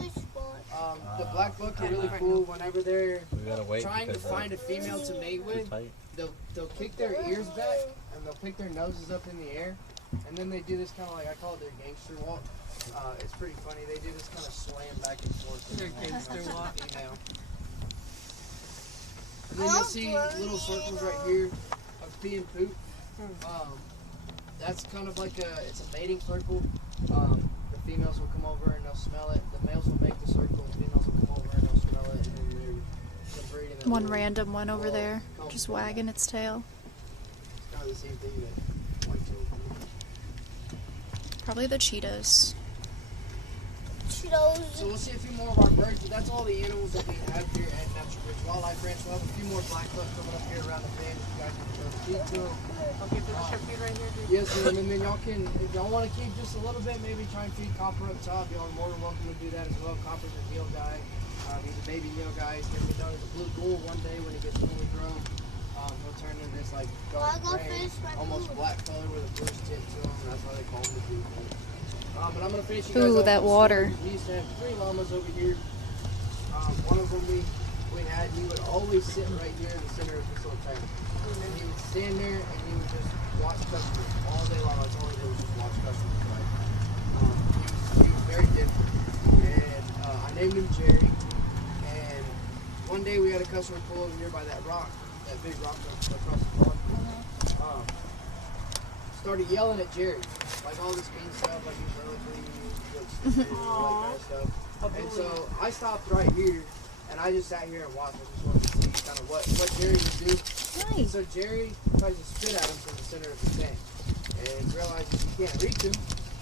The black buck are really cool. Whenever they're We gotta wait trying to because, find a female to mate too with, tight. they'll kick their ears back and they'll pick their noses up in the air. And then they do this kind of like, I call it their gangster walk. It's pretty funny. They do this kind of slam back and forth. Their gangster walk. Female. And then you'll see little circles right here of pee and poop. That's kind of like it's a mating circle. The females will come over and they'll smell it. The males will make the circle. The females will come over and they'll smell it. And then they're breeding. One random one over there, just wagging its tail. It's kind of the same thing that white tails do. Probably the cheetahs. So we'll see a few more of our birds, but that's all the animals that we have here at Natural Bridge Wildlife Ranch. We'll have a few more blackbuck coming up here around the bend. If you guys want to go feed to them. Okay, finish your feed right here, dude. Yes, ma'am. And then y'all can, if y'all want to keep just a little bit, maybe try and feed Copper up top. Y'all are more than welcome to do that as well. Copper's a meal guy. He's a baby meal guy. He's going to be known as a blue bull one day when he gets fully grown. He'll turn into this like dark gray, almost black color with a bluish tint to him. That's why they call him the blue bull. But I'm going to finish you guys Ooh, up that with water. We used to have 3 llamas over here. One of them we had, he would always sit right here in the center of this little tank. And he would stand there and he would just watch customers all day long. That's all he did was just watch customers. Right? He was very different. And I named him Jerry. And one day we had a customer pull over here by that rock, that big rock across the pond. Started yelling at Jerry, like all this mean stuff, like he's really all that kind of stuff. And so I stopped right here, and I just sat here and watched. I just wanted to see kind of what Jerry would do. And so Jerry tries to spit at him from the center of the tank, and realizes he can't reach him.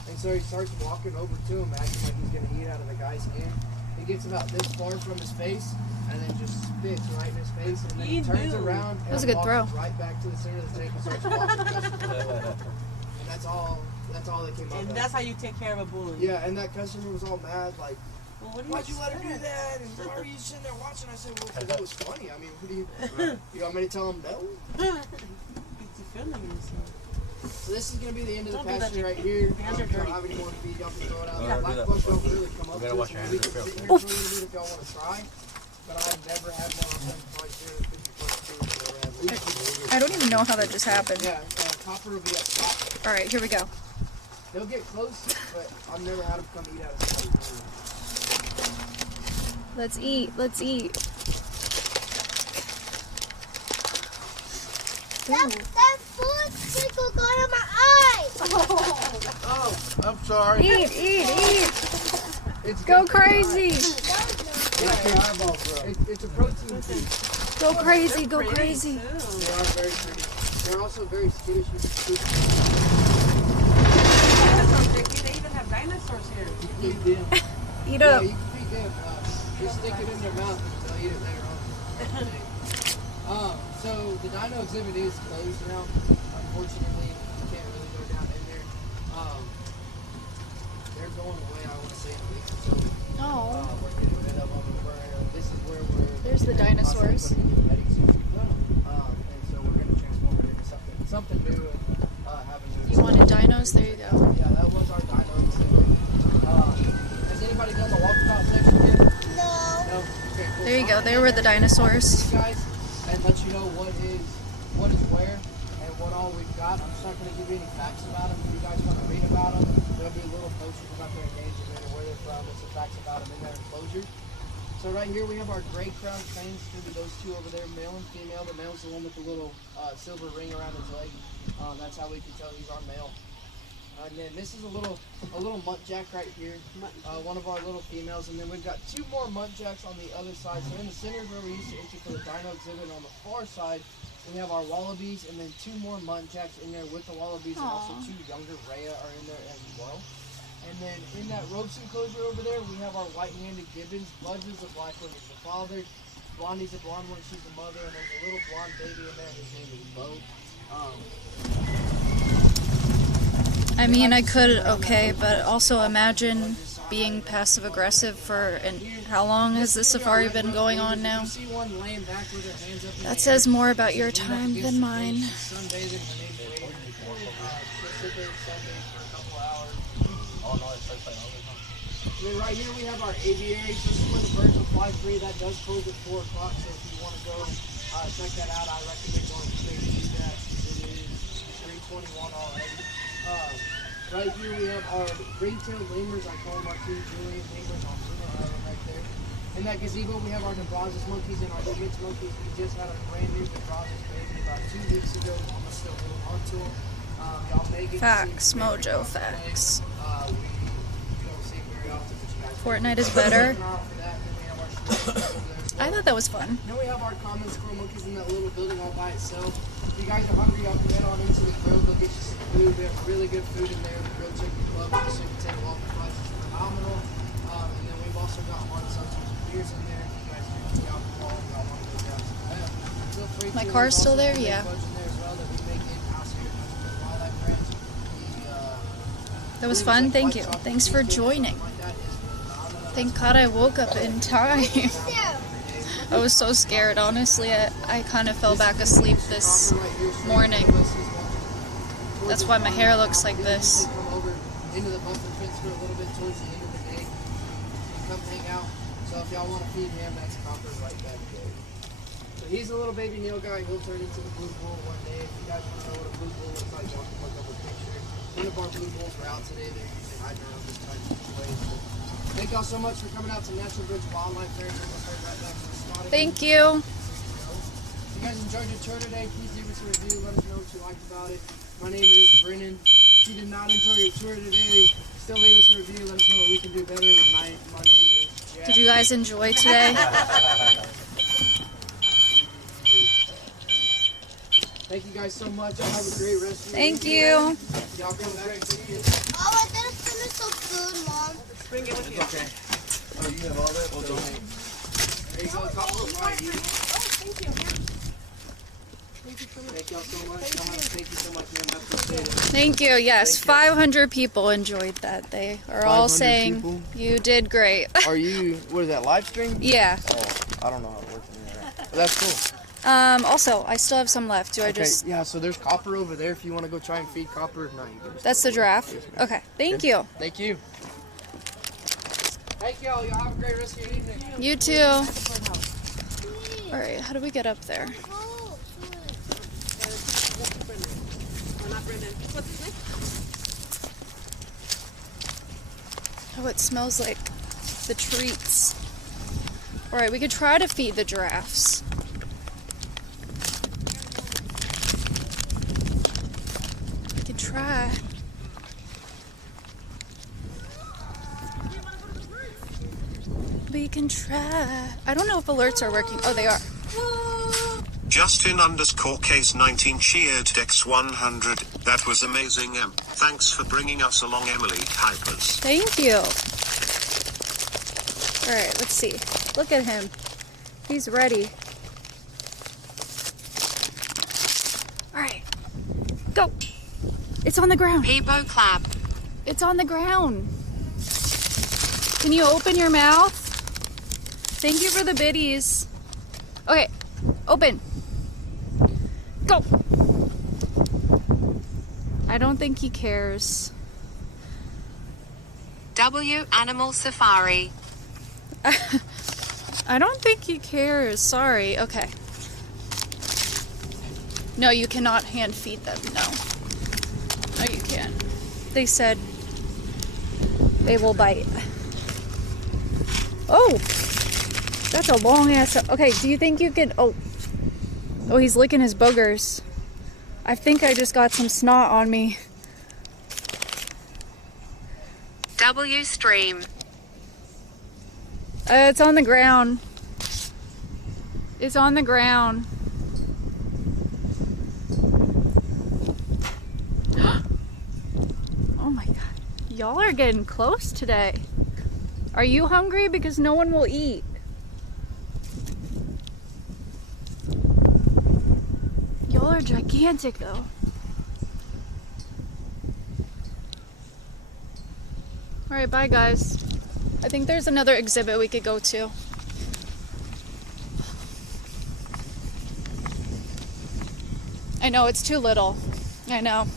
And so he starts walking over to him, acting like he's going to eat out of the guy's hand. He gets about this far from his face, and then just spits right in his face, and then he turns around and That was a good walks throw. right back to the center of the tank and starts walking customers. And that's all that came out of And that. that's how you take care of a bully. Yeah, and that customer was all mad, like, Well, what do why'd you let her do that? And why were you sitting there watching? I said, well, 'cause it was funny. I mean, what do you want me to tell him no? It's filming yourself. So this is going to be the end of the Don't do that, pasture right Jake. here. Your hands are If y'all dirty. have any more to feed, y'all can throw it out. Yeah, Black do that. bucks don't really come up You gotta to wash us, your and hands we up can real sit here quick. for a little bit if y'all want to try. But I've never had one of them probably 250 plus food. So I don't even know how that just happened. yeah, Copper will be up top. All right, here we go. They'll get close, but I've never had them come eat out of somebody's food. Let's eat. Let's eat. That food tickle got in my eye. Oh, I'm sorry. Eat, eat, eat. It's Go good. crazy. It's a protein food. Go crazy. Go Pretty, crazy. too. They are very pretty. They're also very skittish with the food. Dinosaurs, Jackie, they even have dinosaurs here. You can feed them. Eat Yeah, up. you can feed them. Just stick it in their mouth and they'll eat it later on. So the dino exhibit is closed now. Unfortunately, you can't really go down in there. They're going away, I want to say, in a week or so. Oh. We're getting rid of them. This is where we're... There's the dinosaurs. Putting in petting suits. And so we're going to transform it into something new and have a new... You wanted dinos? There you go. Yeah, that was our dino exhibit. Has anybody done the walkabout section yet? No. No? Okay, cool. There you go. There were the dinosaurs. You guys, and let you know what is where and what all we've got. I'm just not going to give you any facts about them. If you guys want to read about them, there'll be little posters about their endangerment and where they're from and some facts about them in their enclosure. So right here we have our gray crown cranes. It's going to be those two over there, male and female. The male's the one with the little silver ring around his leg. That's how we can tell he's our male. And then this is a little muntjack right here, one of our little females, and then we've got 2 more muntjacks on the other side. So in the center is where we used to enter for the dino exhibit. On the far side, we have our wallabies, and then 2 more muntjacks in there with the wallabies, and also 2 younger rhea are in there as well. And then in that ropes enclosure over there, we have our white-handed gibbons. Buds is the black one, is the father. Blondie's the blonde one, she's the mother, and there's a little blonde baby in there. His name is Bo. I mean, I could, okay, but also imagine being passive aggressive for, and how long has this safari been going on now? That says more about your time than mine. Then right here we have our aviaries. This is where the birds will fly free. That does close at 4 o'clock, so if you want to go check that out, I recommend going straight to do that. It is 3:21 already. Right here we have our ring-tailed lemurs. I call them our 2 Julian lemurs on right there. In that gazebo we have our Nebraska's monkeys and our Higgins monkeys. We just had a brand new Nebraska's baby about 2 weeks ago. I'm still holding on to them. Y'all may get Facts, to see mojo facts. we don't see them very often, but you guys Fortnite is better. for that. Then we have our over there. I thought that was fun. Then we have our common squirrel monkeys in that little building all by itself. If you guys are hungry, y'all can head on into the grill. They'll get you some food. We have really good food in there. The grilled chicken club, the chicken tender waffle fries is phenomenal. And beers in there if you guys drink the alcohol and y'all want to go grab some of that. Feel free to. My car's still there? There's Yeah. also in there as well that we make in-house here at Wildlife Ranch. The, That was really fun. like Thank white you. chocolate Thanks for cheesecake, joining. something like that is phenomenal. Thank God I woke up in time. I was so scared, honestly. I kind of fell back asleep this morning. That's why my hair looks like this. Come over into the buffer fence for a little bit towards the end of the day. Come hang out. So if y'all want to feed him, that's Copper right back there. So he's a little baby Neil guy. He'll turn into the blue bull one day. If you guys want to know what a blue bull looks like, y'all can look up a picture. One of our blue bulls were out today. They're usually hiding around this time of the way. So thank y'all so much for coming out to Natural Bridge Wildlife Ranch. Almost right back to the spot again. Thank you. If you guys enjoyed your tour today, please leave us a review. Let us know what you liked about it. My name is Brennan. If you did not enjoy your tour today, still leave us a review. Let us know what we can do better. My name is Jack. Did you guys enjoy today? Thank you guys so much. Y'all have a great rest of your Thank evening. you. Y'all come back. Oh, I didn't finish so good, Mom. Bring it with you. Okay. Oh, you have all that? We'll donate. There you go. Couple of mine. Thank you. Thank y'all so much. Thank you so much, man. I appreciate it. Thank you. Yes, 500 people enjoyed that. They are all 500 saying people? you did great. Are you, what is that, live stream? Yeah. Oh, I don't know how to work in there. But that's cool. Also, I still have some left. Do I Okay, just... yeah, so there's Copper over there if you want to go try and feed Copper. No, you can just That's go the away. giraffe? Yes, ma'am. Okay. Thank you. Thank you. Thank y'all. Y'all have a great rest of your evening. You too. Alright, how do we get up there? Oh, not Brendan. What's his name? Oh, it smells like the treats. Alright, we could try to feed the giraffes. We could try. We can try. I don't know if alerts are working. Oh, they are. Justin_case19 cheered Dex 100. That was amazing, Em. Thanks for bringing us along, Emily Hypers. Thank you. Alright, let's see. Look at him. He's ready. Alright. Go! It's on the ground. Peebo clap. It's on the ground. Can you open your mouth? Thank you for the biddies. Okay, open. Go! I don't think he cares. W Animal Safari. I don't think he cares. Sorry. Okay. No, you cannot hand feed them. No. No, you can't. They said they will bite. Oh! That's a long ass. Okay, do you think you can. Oh, he's licking his boogers. I think I just got some snot on me. W Stream. It's on the ground. It's on the ground. Oh my god. Y'all are getting close today. Are you hungry? Because no one will eat. Y'all are gigantic though. Alright, bye guys. I think there's another exhibit we could go to. I know, it's too little. I know.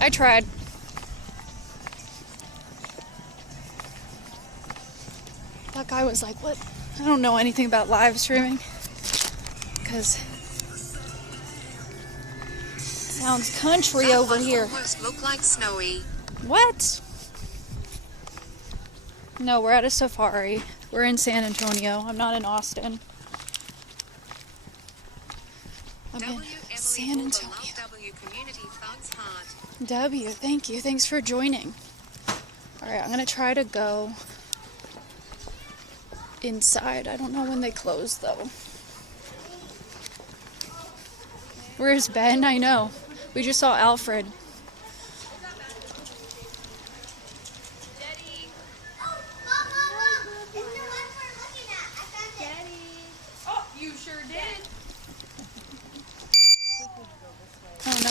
I tried. That guy was like, what? I don't know anything about live streaming. Because it sounds country That over one here. almost look like Snowy. What? No, we're at a safari. We're in San Antonio. I'm not in Austin. I'm in San Antonio. W Community Thugs Heart. W, thank you. Thanks for joining. Alright, I'm gonna try to go inside. I don't know when they close though. Where's Ben? I know. We just saw Alfred.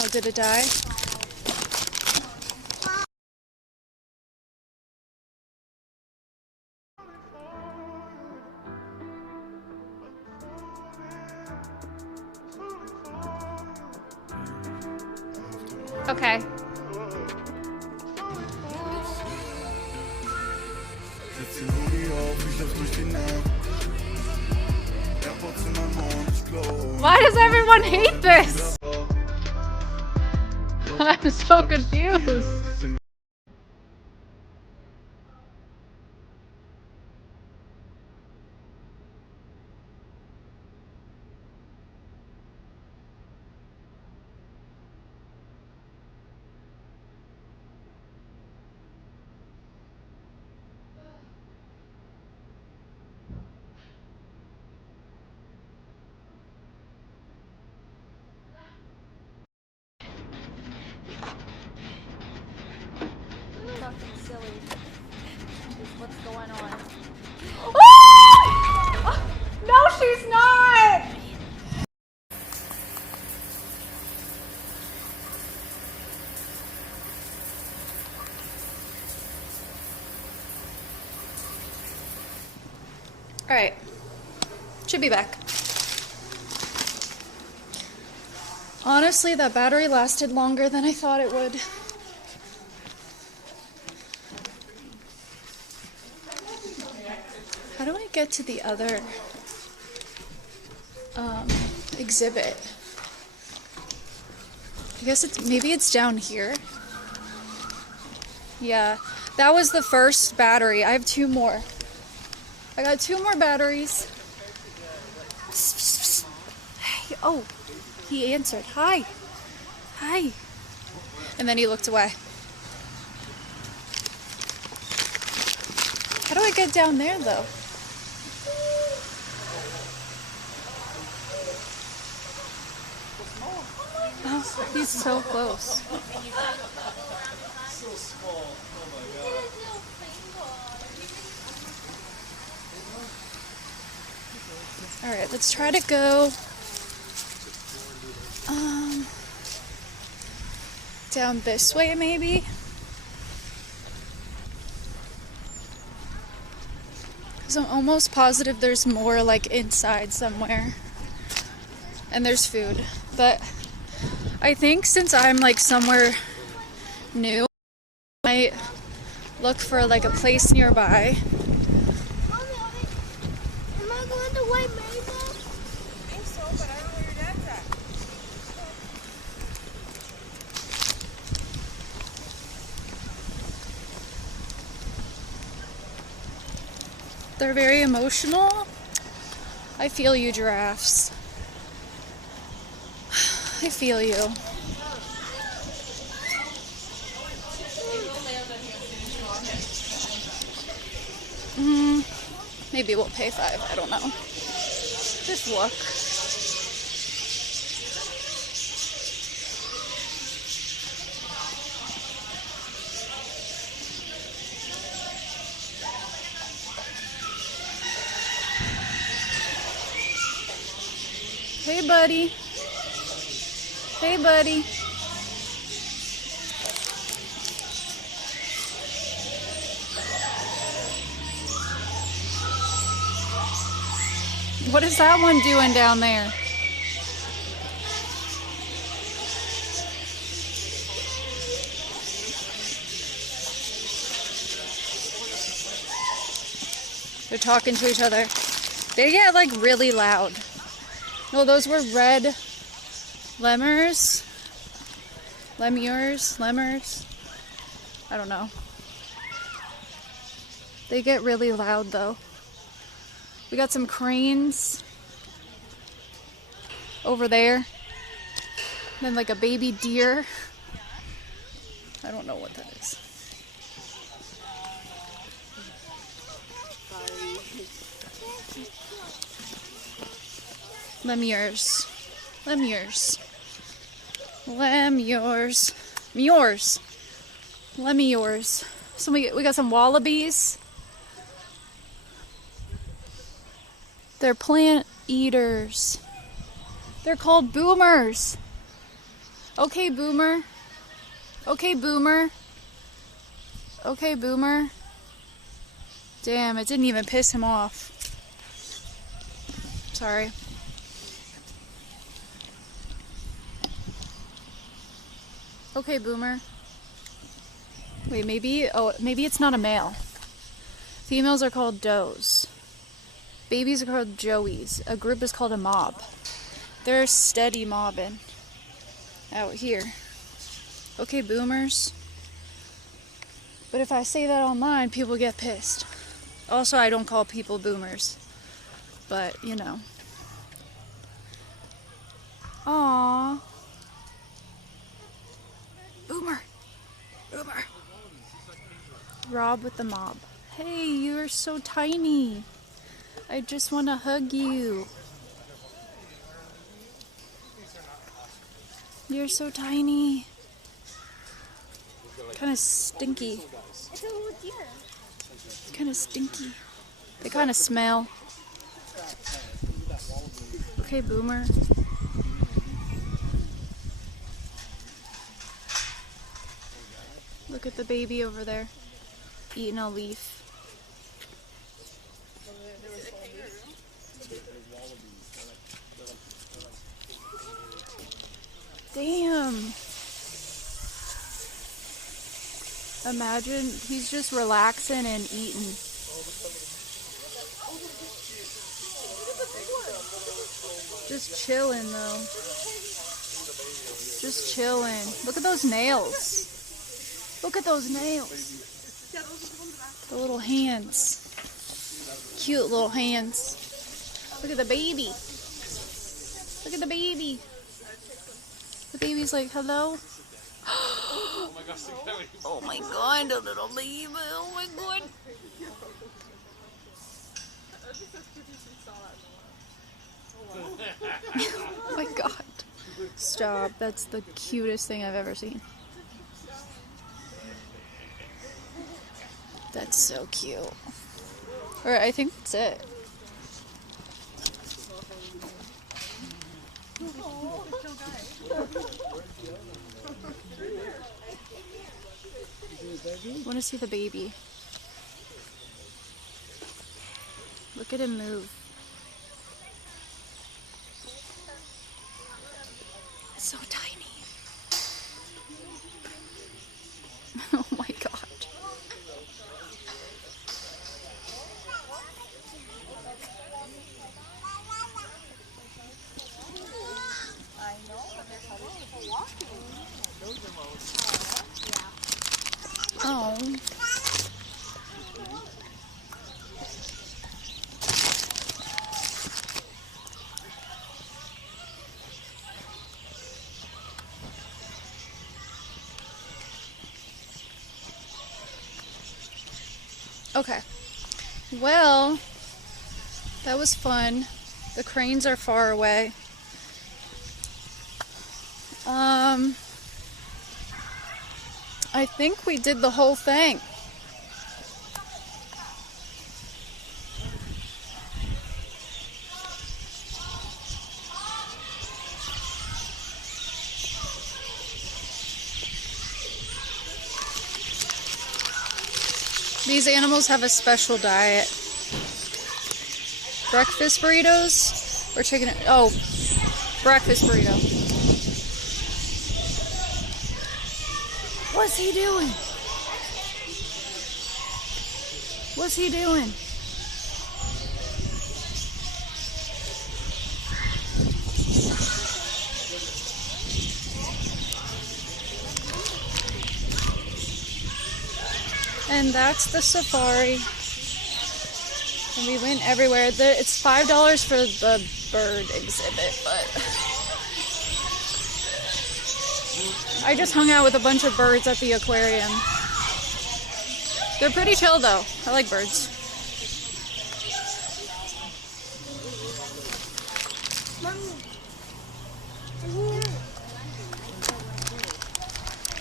Oh, did it die? Okay. Why does everyone hate this? I'm so confused. Fucking silly. What's going on? Oh! No, she's not! Alright. Should be back. Honestly, that battery lasted longer than I thought it would. How do I get to the other exhibit? I guess maybe it's down here. Yeah, that was the first battery. I have 2 more. I got 2 more batteries. Hey, oh, he answered. Hi. Hi. And then he looked away. How do I get down there, though? Oh, he's so close. Alright, let's try to go down this way, maybe? Because I'm almost positive there's more, like, inside somewhere. And there's food. But I think since I'm, like, somewhere new, I might look for, like, a place nearby. Mommy, am I going to White Mesa? I think so, but I don't know where your dad's at. They're very emotional. I feel you, giraffes. I feel you. Maybe we'll pay $5. I don't know. Just look. Hey, buddy. Hey, buddy. What is that one doing down there? They're talking to each other. They get like really loud. No, those were red lemurs. Lemurs. I don't know. They get really loud though. We got some cranes over there. Then like a baby deer. I don't know what that is. Lemurs. So we got some wallabies. They're plant eaters. They're called boomers. Okay, boomer. Okay, boomer. Okay, boomer. Damn, it didn't even piss him off. Sorry. Okay, boomer. Wait, maybe it's not a male. Females are called does. Babies are called joeys. A group is called a mob. They're steady mobbing out here. Okay, boomers. But if I say that online, people get pissed. Also, I don't call people boomers. But, you know. Aww. Boomer. Boomer. Rob with the mob. Hey, you are so tiny. I just want to hug you. You're so tiny. Kind of stinky. Kind of stinky. They kind of smell. Okay, boomer. Look at the baby over there, eating a leaf. Damn. Imagine he's just relaxing and eating. Just chilling though. Just chilling. Look at those nails. Look at those nails. The little hands. Cute little hands. Look at the baby. Look at the baby. The baby's like, hello? Oh my god, a little baby. Oh my god. Oh my god. Stop. That's the cutest thing I've ever seen. That's so cute. Alright, I think that's it. I want to see the baby. Look at him move. So tiny. Oh my god. Oh. Okay. Well, that was fun. The cranes are far away. I think we did the whole thing. These animals have a special diet. Breakfast burritos or chicken? Oh, breakfast burrito. What's he doing? What's he doing? And that's the safari. And we went everywhere. It's $5 for the bird exhibit, but I just hung out with a bunch of birds at the aquarium. They're pretty chill though. I like birds.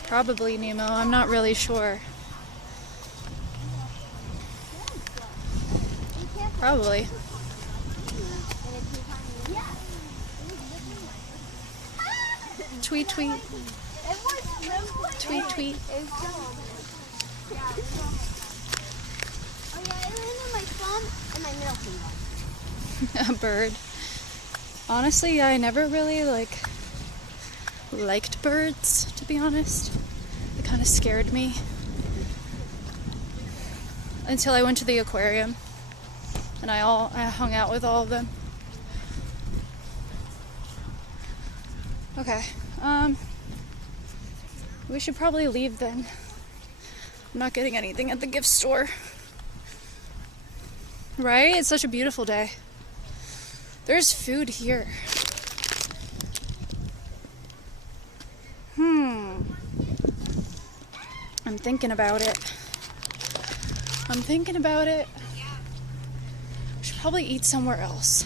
Probably Nemo. I'm not really sure. Probably. Tweet, tweet. Tweet, tweet. Oh yeah, it landed my thumb and my middle finger. A bird. Honestly, I never really liked birds, to be honest. It kind of scared me until I went to the aquarium and I hung out with all of them. Okay, we should probably leave then. I'm not getting anything at the gift store. Right? It's such a beautiful day. There's food here. I'm thinking about it. We should probably eat somewhere else.